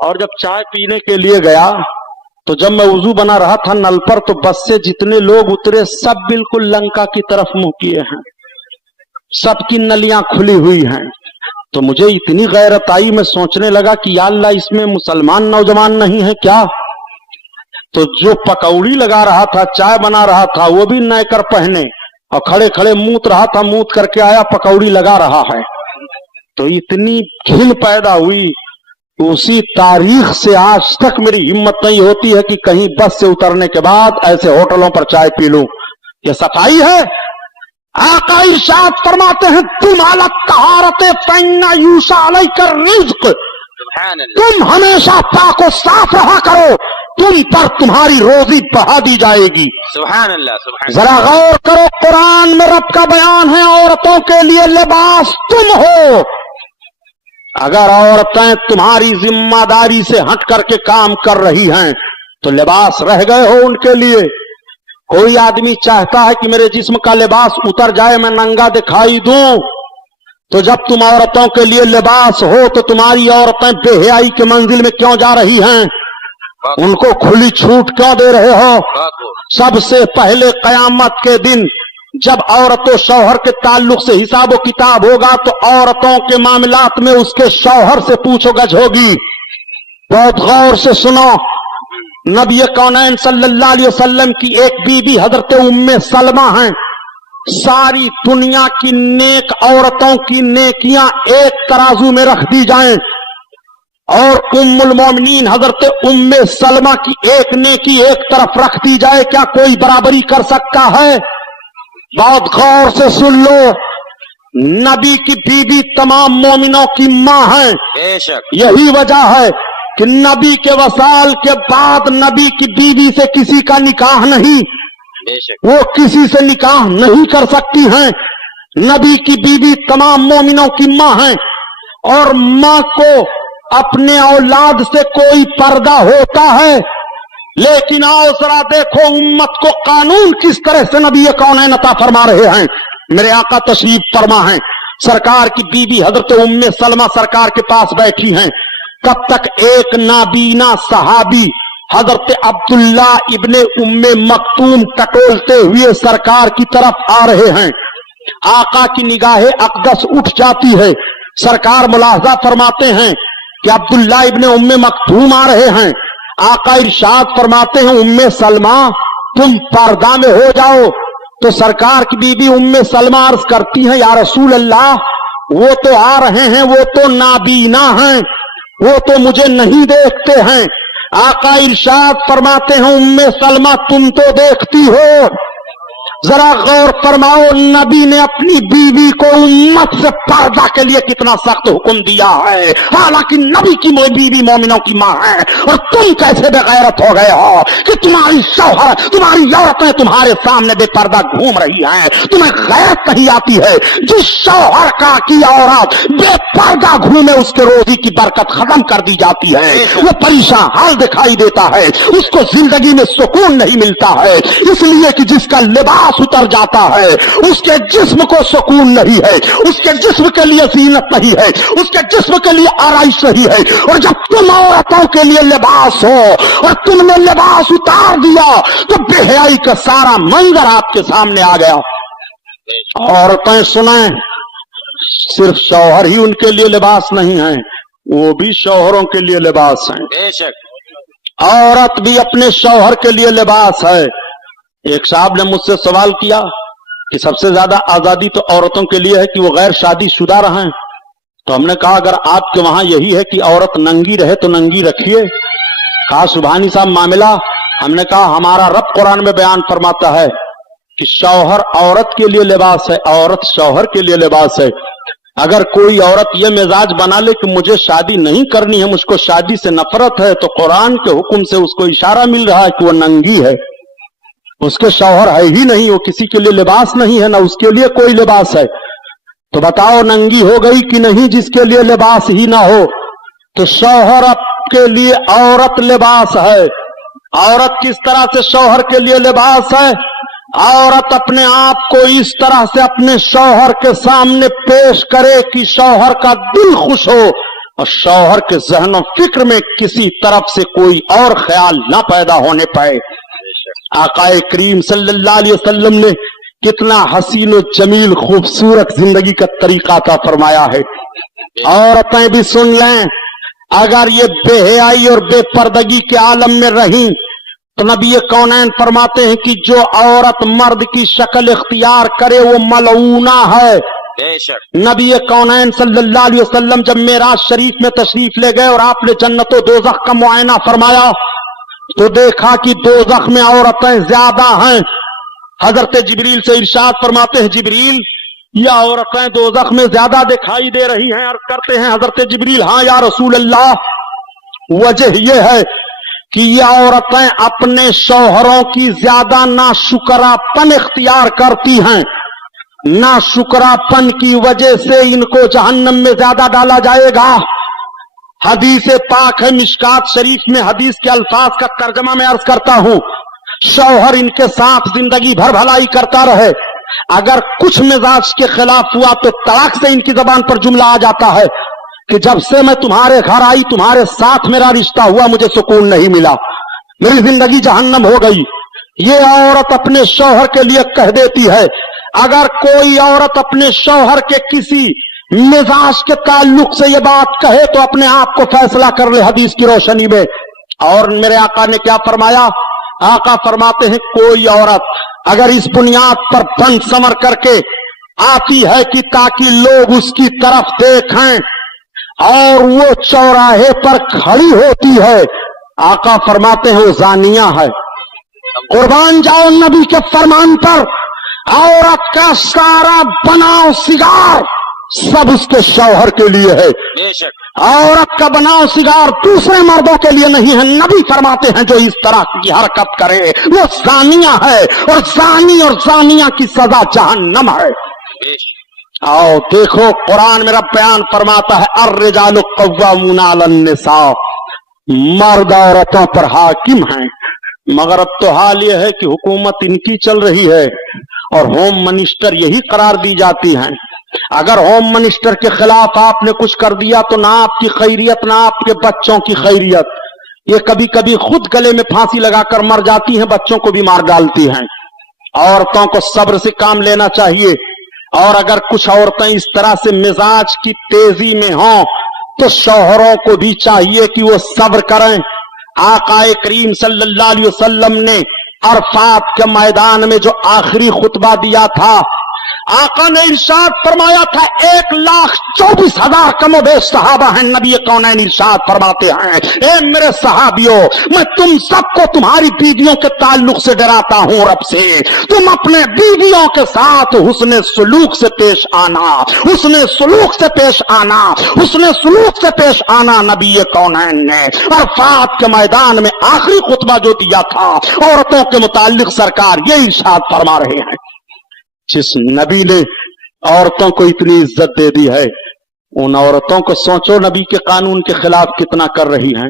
और जब चाय पीने के लिए गया तो जब मैं वुजू बना रहा था नल पर, तो बस से जितने लोग उतरे सब बिल्कुल लंका की तरफ मुंह किए हैं, सबकी नलियां खुली हुई हैं। तो मुझे इतनी गैरत आई, मैं सोचने लगा कि या अल्लाह इसमें मुसलमान नौजवान नहीं है क्या? तो जो पकौड़ी लगा रहा था, चाय बना रहा था, वो भी नैकर पहने और खड़े खड़े मूत रहा था, मूत करके आया पकौड़ी लगा रहा है। तो इतनी घिन पैदा हुई, उसी तारीख से आज तक मेरी हिम्मत नहीं होती है कि कहीं बस से उतरने के बाद ऐसे होटलों पर चाय पी लूं। ये सफाई है? आका इरशाद फरमाते हैं, तुम हालत तहारते फैन्ना यूशा अलैकर रिज़्क़, तुम हमेशा पाक और साफ रहा करो, तुम पर तुम्हारी रोजी बढ़ा दी जाएगी। सुभान अल्लाह, सुभान। जरा गौर करो, कुरान में रब का बयान है, औरतों के लिए लिबास तुम हो। अगर औरतें तुम्हारी जिम्मेदारी से हट करके काम कर रही हैं तो लिबास रह गए हो उनके लिए। कोई आदमी चाहता है कि मेरे जिस्म का लिबास उतर जाए, मैं नंगा दिखाई दूं, तो जब तुम औरतों के लिए लिबास हो तो तुम्हारी औरतें बेहयाई की मंजिल में क्यों जा रही हैं? उनको खुली छूट क्यों दे रहे हो? सबसे पहले कयामत के दिन जब औरतों शौहर के ताल्लुक से हिसाब किताब होगा तो औरतों के मामलात में उसके शौहर से पूछोगछ होगी। बहुत गौर से सुनो, नबी कौनैन सल्लल्लाहु अलैहि वसल्लम की एक बीबी हजरत उम्मे सलमा हैं। सारी दुनिया की नेक औरतों की नेकियां एक तराजू में रख दी जाएं और उम्मुल मोमिनीन हजरत उम्मे सलमा की एक नेकी एक तरफ रख दी जाए, क्या कोई बराबरी कर सकता है? बहुत गौर से सुन लो, नबी की बीबी तमाम मोमिनों की मां है। बेशक यही वजह है कि नबी के वसाल के बाद नबी की बीवी से किसी का निकाह नहीं, बेशक वो किसी से निकाह नहीं कर सकती हैं। नबी की बीवी तमाम मोमिनों की मां है और मां को अपने औलाद से कोई पर्दा होता है लेकिन आओ जरा देखो उम्मत को कानून किस तरह से नबी कौनैन अता फरमा रहे हैं। मेरे आका तशरीफ फरमा हैं, सरकार की बीवी हजरत उम्मे सलमा सरकार के पास बैठी हैं। तब तक एक नाबीना सहाबी हजरत अब्दुल्ला इब्ने उम्मे मक्तूम टटोलते हुए सरकार की तरफ आ रहे हैं। आका की निगाहे अकदस उठ जाती है। सरकार मुलाहजा फरमाते हैं कि अब्दुल्ला इब्ने उम्मे मक्तूम आ रहे हैं। आका इरशाद फरमाते हैं, उम्मे सलमा तुम पर्दा में हो जाओ। तो सरकार की बीबी उम्मे सलमा अर्ज करती हैं, या रसूल अल्लाह, वो तो आ रहे हैं, वो तो नाबीना हैं, वो तो मुझे नहीं देखते हैं। आका इरशाद फरमाते हैं, उम्मे सलमा तुम तो देखती हो। जरा गौर फरमाओ, नबी ने अपनी बीवी को उम्मत से पर्दा के लिए कितना सख्त हुक्म दिया है। हालांकि नबी की बीवी मोमिनों की मां है, और तुम कैसे बेगैरत हो गए हो कि तुम्हारी शौहर, तुम्हारी औरतें तुम्हारे सामने बेपर्दा घूम रही हैं। तुम्हें गैरत नहीं आती है? जिस शौहर का की औरत बेपर्दा घूमे उसके रोजी की बरकत खत्म कर दी जाती है। वो परेशान हाल दिखाई देता है, उसको जिंदगी में सुकून नहीं मिलता है, इसलिए कि जिसका लिबास उतर जाता है उसके जिस्म को सुकून नहीं है, उसके जिस्म के लिए जीनत नहीं है, उसके जिस्म के लिए आराइश नहीं है। और जब तुम औरतों के लिए लिबास हो और तुमने लिबास उतार दिया तो बेहयाई का सारा मंजर आपके सामने आ गया। औरतें सुने, सिर्फ शौहर ही उनके लिए लिबास नहीं है, वो भी शौहरों के लिए लिबास है। बेशक औरत भी अपने शौहर के लिए लिबास है। एक साहब ने मुझसे सवाल किया कि सबसे ज्यादा आजादी तो औरतों के लिए है कि वो गैर शादीशुदा रहें। तो हमने कहा अगर आपके वहां यही है कि औरत नंगी रहे तो नंगी रखिए। कहा सुभानी साहब मामला? हमने कहा हमारा रब कुरान में बयान फरमाता है कि शौहर औरत के लिए लिबास है, औरत शौहर के लिए लिबास है। अगर कोई औरत ये मिजाज बना ले कि मुझे शादी नहीं करनी है, मुझको शादी से नफरत है, तो कुरान के हुक्म से उसको इशारा मिल रहा है कि वो नंगी है, उसके शौहर है ही नहीं, वो किसी के लिए लिबास नहीं है, ना उसके लिए कोई लिबास है। तो बताओ नंगी हो गई कि नहीं जिसके लिए लिबास ही ना हो? तो शौहर के लिए औरत लिबास है। औरत किस तरह से शौहर के लिए लिबास है? औरत अपने आप को इस तरह से अपने शौहर के सामने पेश करे कि शौहर का दिल खुश हो और शौहर के ज़हन और फिक्र में किसी तरफ से कोई और ख्याल न पैदा होने पाए। आकाए करीम सल्लल्लाहु अलैहि वसल्लम ने कितना हसीन और जमील खूबसूरत जिंदगी का तरीका था फरमाया है। औरतें भी सुन लें, अगर ये बेहयाई और बेपर्दगी के आलम में रही तो नबी कौनैन फरमाते हैं कि जो औरत मर्द की शक्ल इख्तियार करे वो मलऊना है। नबी कौनैन सल्लल्लाहु अलैहि वसल्लम जब मेराज शरीफ में तशरीफ ले गए और आपने जन्नत और दोज़ख का मुआयना फरमाया तो देखा कि दोज़ख में औरतें ज्यादा हैं। हजरत जिब्रील से इरशाद फरमाते हैं, जिब्रील ये औरतें दोज़ख में ज्यादा दिखाई दे रही हैं। अर्ज करते हैं हजरत जिब्रील, हाँ या रसूल अल्लाह, वजह यह है कि ये औरतें अपने शौहरों की ज्यादा नाशुक्रापन इख्तियार करती हैं। नाशुक्रापन की वजह से इनको जहन्नम में ज्यादा डाला जाएगा। हदीस पाक है मिशकात शरीफ में, हदीस के अल्फाज का तर्जमा में अर्ज करता हूं, शौहर इनके साथ जिंदगी भर भलाई करता रहे, अगर कुछ मिजाज के खिलाफ हुआ तो तलाक से इनकी जबान पर जुमला आ जाता है कि जब से मैं तुम्हारे घर आई तुम्हारे साथ मेरा रिश्ता हुआ मुझे सुकून नहीं मिला, मेरी जिंदगी जहन्नम हो गई। ये औरत अपने शौहर के लिए कह देती है। अगर कोई औरत अपने शौहर के किसी मिजाज के ताल्लुक से ये बात कहे तो अपने आप को फैसला कर ले हदीस की रोशनी में। और मेरे आका ने क्या फरमाया? आका फरमाते हैं कोई औरत अगर इस बुनियाद पर बन संवर करके आती है कि ताकि लोग उसकी तरफ देखें और वो चौराहे पर खड़ी होती है, आका फरमाते हैं वो जानिया है। कुर्बान जाओ नबी के फरमान पर। औरत का सारा बनाव सिगार सब उसके शौहर के लिए है। औरत का बनाव सिगार दूसरे मर्दों के लिए नहीं है। नबी फरमाते हैं जो इस तरह की हरकत करे वो जानिया है और जानी और जानिया की सजा जहन्नम है। आओ देखो कुरान मेरा बयान फरमाता है, अर्रिजालु कव्वामूना अलन निसा, मर्द औरतों पर हाकिम हैं। मगर अब तो हाल ये है कि हुकूमत इनकी चल रही है और होम मिनिस्टर यही करार दी जाती हैं। अगर होम मिनिस्टर के खिलाफ आपने कुछ कर दिया तो ना आपकी खैरियत ना आपके बच्चों की खैरियत। ये कभी कभी खुद गले में फांसी लगाकर मर जाती हैं, बच्चों को भी मार डालती हैं। औरतों को सब्र से काम लेना चाहिए, और अगर कुछ औरतें इस तरह से मिजाज की तेजी में हों तो शौहरों को भी चाहिए कि वो सब्र करें। आकाए करीम सल्लल्लाहु अलैहि वसल्लम ने अरफात के मैदान में जो आखिरी खुतबा दिया था, आका ने इरशाद फरमाया था 1,24,000 कमोबेश सहाबा हैं। नबी कौनैन इरशाद फरमाते हैं, ए मेरे सहाबियों, मैं तुम सबको तुम्हारी बीवियों के ताल्लुक से डराता हूं रब से। तुम अपने बीवियों के साथ हुस्ने सलूक से पेश आना, हुस्ने सलूक से पेश आना, हुस्ने सलूक से पेश आना। नबी कौनैन ने अरफात के मैदान में आखिरी खुतबा जो दिया था औरतों के मुताल्लिक सरकार ये इरशाद फरमा रहे हैं। जिस नबी ने औरतों को इतनी इज्जत दे दी है, उन औरतों को सोचो नबी के कानून के खिलाफ कितना कर रही हैं।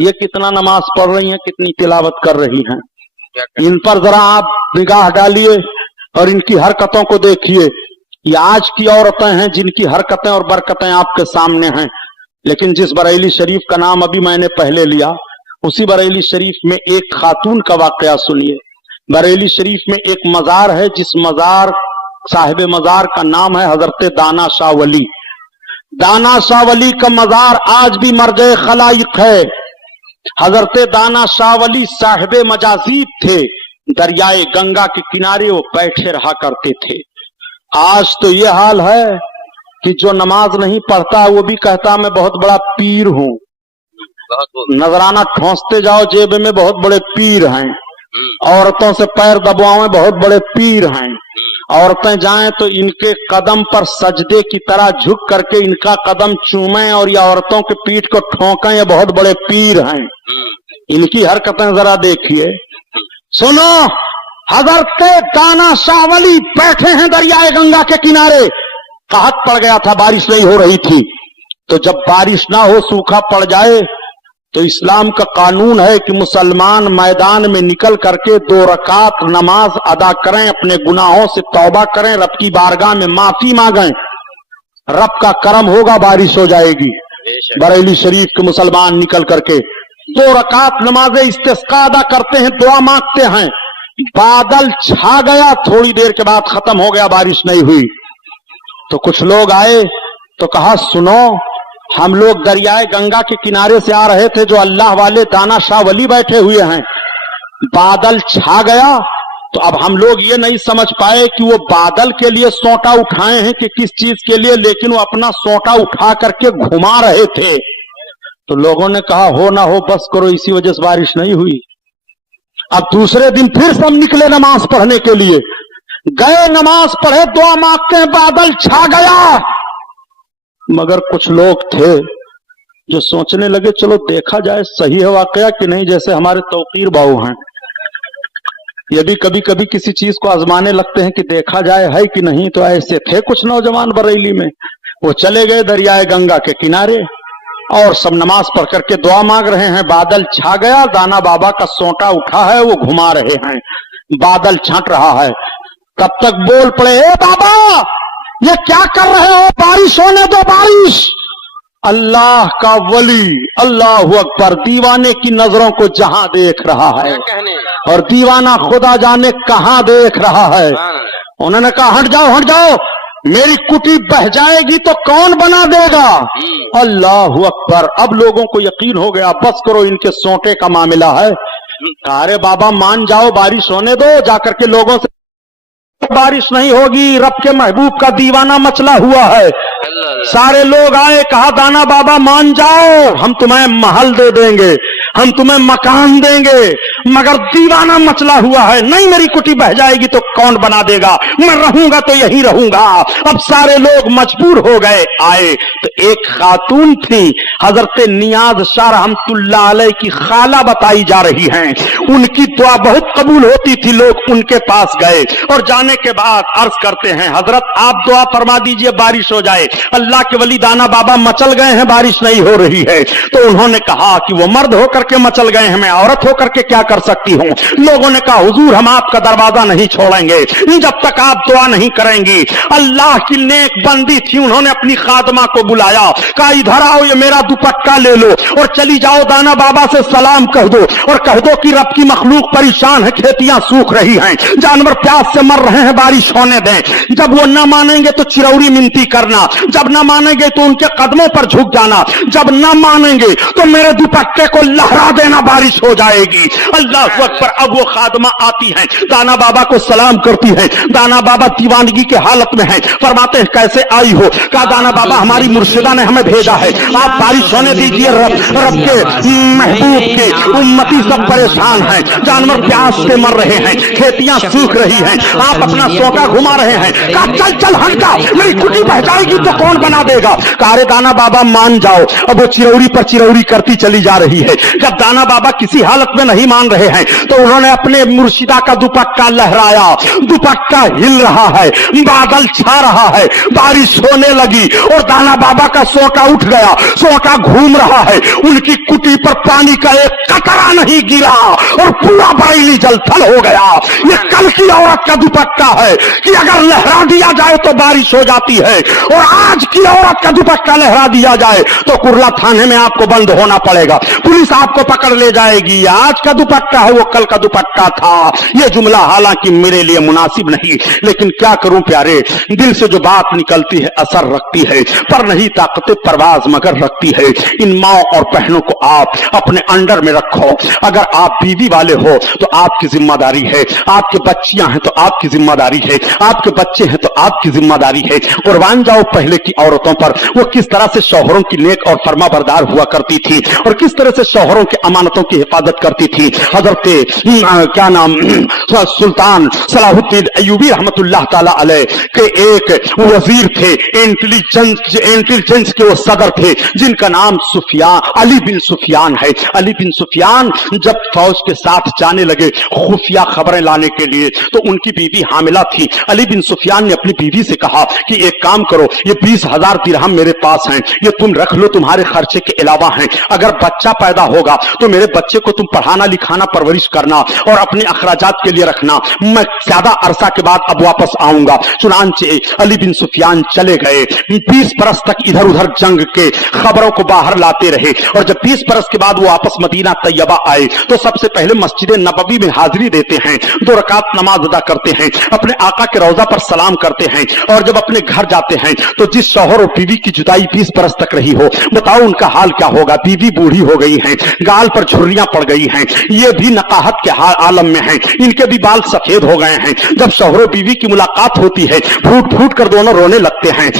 ये कितना नमाज पढ़ रही हैं, कितनी तिलावत कर रही हैं। इन पर जरा आप निगाह डालिए और इनकी हरकतों को देखिए। ये आज की औरतें हैं जिनकी हरकतें और बरकतें आपके सामने हैं। लेकिन जिस बरेली शरीफ का नाम अभी मैंने पहले लिया, उसी बरेली शरीफ में एक खातून का वाकया सुनिए। बरेली शरीफ में एक मजार है, जिस मजार साहिब मजार का नाम है हजरत दाना शाह वली। दाना शाह वली का मजार आज भी मर्जे खलाइक है। हजरत दाना शाह वली साहिब मजाजीब थे, दरियाए गंगा के किनारे वो बैठे रहा करते थे। आज तो ये हाल है कि जो नमाज नहीं पढ़ता वो भी कहता मैं बहुत बड़ा पीर हूं। नजराना ठोंसते जाओ जेब में, बहुत बड़े पीर हैं। औरतों से पैर दबाओ, बहुत बड़े पीर हैं। औरतें जाएं तो इनके कदम पर सजदे की तरह झुक करके इनका कदम चूमें और ये औरतों के पीठ को ठोंकें, ये बहुत बड़े पीर हैं। इनकी हरकतें जरा देखिए। सुनो, हजरत दाना शाह वली बैठे हैं दरियाए गंगा के किनारे। कहत पड़ गया था, बारिश नहीं हो रही थी। तो जब बारिश ना हो, सूखा पड़ जाए, तो इस्लाम का कानून है कि मुसलमान मैदान में निकल करके 2 रकात नमाज अदा करें, अपने गुनाहों से तौबा करें, रब की बारगाह में माफी मांगें। रब का करम होगा, बारिश हो जाएगी। बरेली शरीफ के मुसलमान निकल करके 2 रकात नमाज इस्तिस्का अदा करते हैं, दुआ मांगते हैं। बादल छा गया, थोड़ी देर के बाद खत्म हो गया, बारिश नहीं हुई। तो कुछ लोग आए तो कहा, सुनो, हम लोग दरियाए गंगा के किनारे से आ रहे थे, जो अल्लाह वाले दाना शाह वली बैठे हुए हैं। बादल छा गया तो अब हम लोग ये नहीं समझ पाए कि वो बादल के लिए सोंटा उठाए हैं कि किस चीज के लिए, लेकिन वो अपना सोंटा उठा करके घुमा रहे थे। तो लोगों ने कहा, हो ना हो बस करो, इसी वजह से बारिश नहीं हुई। अब दूसरे दिन फिर सब निकले नमाज पढ़ने के लिए, गए, नमाज पढ़े, दुआ मांगते हैं, बादल छा गया। मगर कुछ लोग थे जो सोचने लगे, चलो देखा जाए सही है वाकया कि नहीं। जैसे हमारे तौकीर बाबू हैं, ये भी कभी कभी किसी चीज को आजमाने लगते हैं कि देखा जाए है कि नहीं। तो ऐसे थे कुछ नौजवान बरेली में, वो चले गए दरियाए गंगा के किनारे और सब नमाज पढ़ करके दुआ मांग रहे हैं। बादल छा गया, दाना बाबा का सोंटा उठा है, वो घुमा रहे हैं, बादल छंट रहा है। तब तक बोल पड़े, ए बाबा, ये क्या कर रहे हो, बारिश होने दो, बारिश। अल्लाह का वली, अल्लाह अकबर, दीवाने की नजरों को जहां देख रहा है और दीवाना खुदा जाने कहां देख रहा है। उन्होंने कहा, हट जाओ, हट जाओ, मेरी कुटी बह जाएगी तो कौन बना देगा। अल्लाह अकबर। अब लोगों को यकीन हो गया, बस करो, इनके सोंटे का मामला है। अरे बाबा मान जाओ, बारिश होने दो। जाकर के लोगों से, बारिश नहीं होगी, रब के महबूब का दीवाना मचला हुआ है। सारे लोग आए, कहा, दाना बाबा मान जाओ, हम तुम्हें महल दे देंगे, हम तुम्हें मकान देंगे, मगर दीवाना मचला हुआ है। नहीं, मेरी कुटी बह जाएगी तो कौन बना देगा, मैं रहूंगा तो यही रहूंगा। अब सारे लोग मजबूर हो गए, आए तो एक खातून थी, हजरत नियाज शाह रहमतुल्लाह अलैह की खाला बताई जा रही हैं। उनकी दुआ बहुत कबूल होती थी। लोग उनके पास गए और जाने के बाद अर्ज करते हैं, हजरत आप दुआ फरमा दीजिए बारिश हो जाए। अल्लाह के वली दाना बाबा मचल गए हैं, बारिश नहीं हो रही है। तो उन्होंने कहा कि वो मर्द होकर के मचल गए हैं, मैं औरत होकर के क्या कर सकती हूं। लोगों ने कहा हुजूर हम आपका दरवाजा नहीं छोड़ेंगे जब तक आप दुआ नहीं करेंगी। अल्लाह की नेक बंदी थी, उन्होंने अपनी खादमा को बुलाया, कहा इधर आओ, ये मेरा दुपट्टा ले लो और चली जाओ दाना बाबा से सलाम कह दो और कह दो कि रब की मखलूक परेशान है, खेतियां सूख रही हैं, जानवर प्यास से मर रहे हैं, बारिश होने दें। जब वो न मानेंगे तो चिरौरी मिनती करना, जब न मानेंगे तो उनके कदमों पर झुक जाना, जब न मानेंगे तो मेरे दुपट्टे को लहरा देना, बारिश हो जाएगी। अल्लाह अकबर। अब वो खादमा आती है, दाना बाबा को सलाम करती है। दाना बाबा दीवानगी के हालत में है, फरमाते हैं कैसे आई हो। कहा दाना बाबा हमारी मुर्शिदा ने हमें भेजा है, आप बारिश होने दीजिए, रब के महबूब के उम्मती सब परेशान हैं, जानवर प्यास से मर रहे हैं, खेतियां सूख रही हैं, आप अपना सोका घुमा रहे हैं। कहा चल चल हटका, मेरी कुटी बह जाएगी तो कौन बना देगा। कहा अरे दाना बाबा मान जाओ। अब वो चिरौरी पर चिरौरी करती चली जा रही है। जब दाना बाबा किसी हालत में नहीं मान रहे हैं तो उन्होंने अपने मुर्शिदा का दुपट्टा लहराया, दुपट्टा हिल रहा है, बादल छा रहा है, बारिश होने लगी और दाना बाबा का सोका उठ गया, सोका घूम रहा है, उनकी कुटी पर पानी का एक कतरा नहीं गिरा और पूरा बाइली जलथल हो गया। ये कल की औरत का दुपट्टा है कि अगर लहरा दिया जाए तो बारिश हो जाती है, और आज की औरत का दुपट्टा लहरा दिया जाए तो कुर्ला थाने में आपको बंद होना पड़ेगा, पुलिस आपको पकड़ ले जाएगी। आज का दुपट्टा है वो कल का दुपट्टा था। ये जुमला हालांकि मेरे लिए मुनासिब नहीं, लेकिन क्या करूं प्यारे, दिल से जो बात निकलती है असर रखती है, पर नहीं ताकत परवाज मगर रखती है। इन माँ और बहनों को आप अपने अंडर में रखो। अगर आप बीवी वाले हो तो आपकी जिम्मेदारी है, आपके बच्चियां हैं तो आपकी जिम्मेदारी है, आपके बच्चे हैं तो आपकी जिम्मेदारी है। कुर्बान जाओ पहले की औरतों पर, वो किस तरह से शौहरों की नेक और फर्माबरदार हुआ करती थी और किस तरह से शौहरों की अमानतों की हिफाजत करती थी। हजरत क्या नाम सुल्तान सलाहुद्दीन अय्यूबी रहमतुल्लाह ताला अलैह के एक वजीर थे, इंटेलिजेंस के वो सदर थे, जिनका नाम अली बिन सुफियान है। अली बिन सुफियान जब फौज के साथ जाने लगे खुफिया खबरें लाने के लिए तो उनकी बीवी हामिला थी। अली बिन सुफियान ने अपनी बीवी से कहा कि एक काम करो, ये 20,000 दिरहम मेरे पास हैं, ये तुम रख लो, तुम्हारे खर्चे के अलावा हैं। अगर बच्चा पैदा होगा तो मेरे बच्चे को तुम पढ़ाना लिखाना परवरिश करना और अपने अखराजात के लिए रखना, मैं ज्यादा अरसा के बाद अब वापस आऊंगा। चुनांचे अली बिन सुफियान चले गए, 20 बरस तक इधर उधर जंग के खबरों को बाहर लाते रहे और जब 20 बरस के बाद वो वापस मदीना तैयबा आए तो सबसे पहले मस्जिद नबवी में हाजिरी देते हैं, 2 रकात नमाज अदा करते हैं, अपने आका के रौजा पर सलाम करते हैं और जब अपने घर जाते हैं तो जिस शौहर और बीवी की जुदाई 20 बरस तक रही हो, बताओ उनका हाल क्या होगा। बीवी बूढ़ी हो गई है, गाल पर झुर्रियां पड़ गई हैं, ये भी नकाहत के आलम में हैं, इनके भी बाल सफेद हो गए हैं। जब शौहर बीवी की मुलाकात होती है फूट फूट कर दोनों रोने लगते हैं।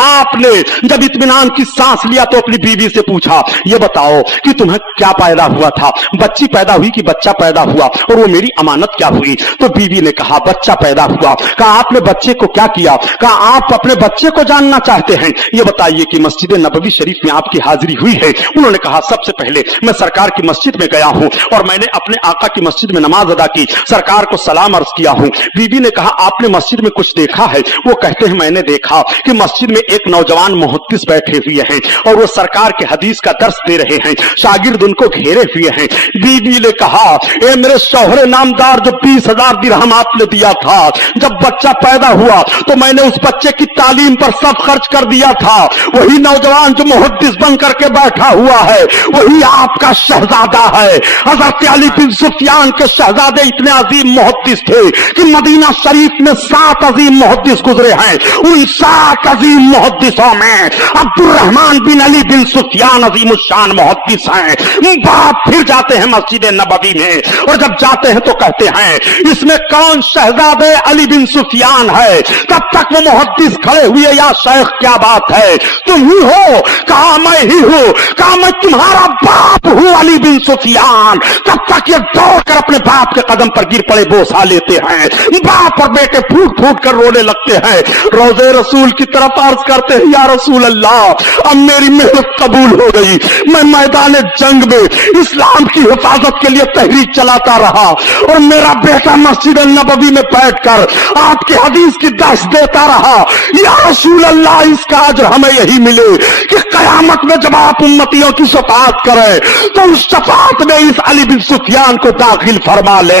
आपने जब इत्मीनान की सांस लिया तो अपनी बीवी से पूछा, ये बताओ कि तुम्हें क्या पैदा हुआ था, बच्ची पैदा हुई कि बच्चा पैदा हुआ, और वो मेरी अमानत क्या हुई। तो बीवी ने कहा बच्चा पैदा हुआ। कहा आपने बच्चे को क्या किया। कहा आप अपने बच्चे को जानना चाहते हैं, ये बताइए कि मस्जिद नबवी शरीफ में आपकी हाजिरी हुई है। उन्होंने कहा सबसे पहले मैं सरकार की मस्जिद में गया हूं और मैंने अपने आका की मस्जिद में नमाज अदा की, सरकार को सलाम अर्ज किया हूं। बीवी ने कहा आपने मस्जिद में कुछ देखा है। वो कहते हैं मैंने देखा कि मस्जिद में एक नौजवान मुहद्दिस बैठे हुए हैं और वो सरकार के हदीस का दर्स दे रहे हैं, शागिर्द उनको घेरे हुए हैं। बीवी ने कहा ए मेरे शौहरे नामदार, जो 20,000 दिरहम आपने दिया था, जब बच्चा पैदा हुआ तो मैंने उस बच्चे की तालीम पर सब खर्च कर दिया था। वही नौजवान जो मुहद्दिस बन करके बैठा हुआ है वही आपका शहजादा है। हजरत अली बिन सुफियान के शहजादे इतने अजीम मुहद्दिस थे कि मदीना शरीफ में 7 अजीम मुहद्दिस गुजरे हैं। उन 7 अजीम मुहद्दिसों में अब्दुर्रहमान बिन अली बिन सुफियान अजीम शान मुहद्दिस हैं। बाप फिर जाते हैं मस्जिद नबवी में और जब जाते हैं तो कहते हैं इसमें कौन शहजादे अली बिन सुफियान है। तब तक वो मुहद्दिस खड़े हुए, या शेख क्या बात है, तुम ही हो। कहा मैं ही हूं। कहा मैं तुम्हारा बाप हूं अली बिन सुफियान। तब तक ये दौड़कर अपने बाप के कदम पर गिर पड़े, बोसा लेते हैं। बाप और बेटे फूट फूट कर रोने लगते हैं, रोज़े रसूल की तरफ अर्ज करते हैं या रसूल अल्लाह, अब मेरी मेहनत कबूल हो गई, मैं मैदान जंग में इस्लाम की हिफाजत के लिए तहरीक चलाता रहा और मेरा बेटा मस्जिद नबवी में बैठकर आपके हदीस की दर्स देता रहा। या रसूल अल्लाह, इसका अज्र हमें यही मिले कि कयामत में जब आप उम्मतियों की शफाअत करें تو اس शफाअत में इस अली बिन सुफियान को दाखिल फरमा ले।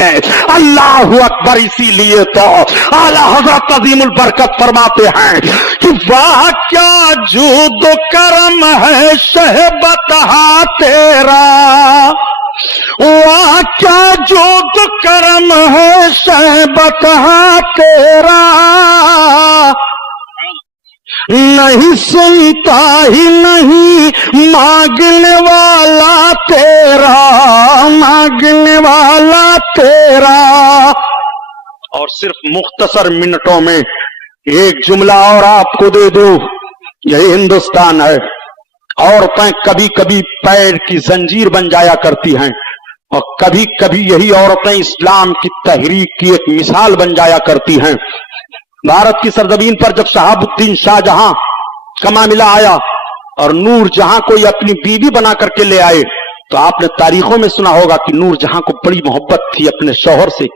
अल्लाह अकबर। इसीलिए तो आला हजरत अजीमुल बरकत फरमाते हैं कि वाह क्या जूद करम है शहबतहा तेरा, वाह क्या जूद करम है शहबतहा तेरा, नहीं सुनता ही नहीं मांगने वाला तेरा, मांगने वाला तेरा। और सिर्फ मुख्तसर मिनटों में एक जुमला और आपको दे दूं, यही हिंदुस्तान है। औरतें कभी कभी पैर की जंजीर बन जाया करती हैं और कभी कभी यही औरतें इस्लाम की तहरीक की एक मिसाल बन जाया करती हैं। भारत की सरजमीन पर जब शहाबुद्दीन शाहजहां का मामला आया और नूर जहां कोई अपनी बीवी बना करके ले आए, तो आपने तारीखों में सुना होगा कि नूर जहां को बड़ी मोहब्बत थी अपने शौहर से,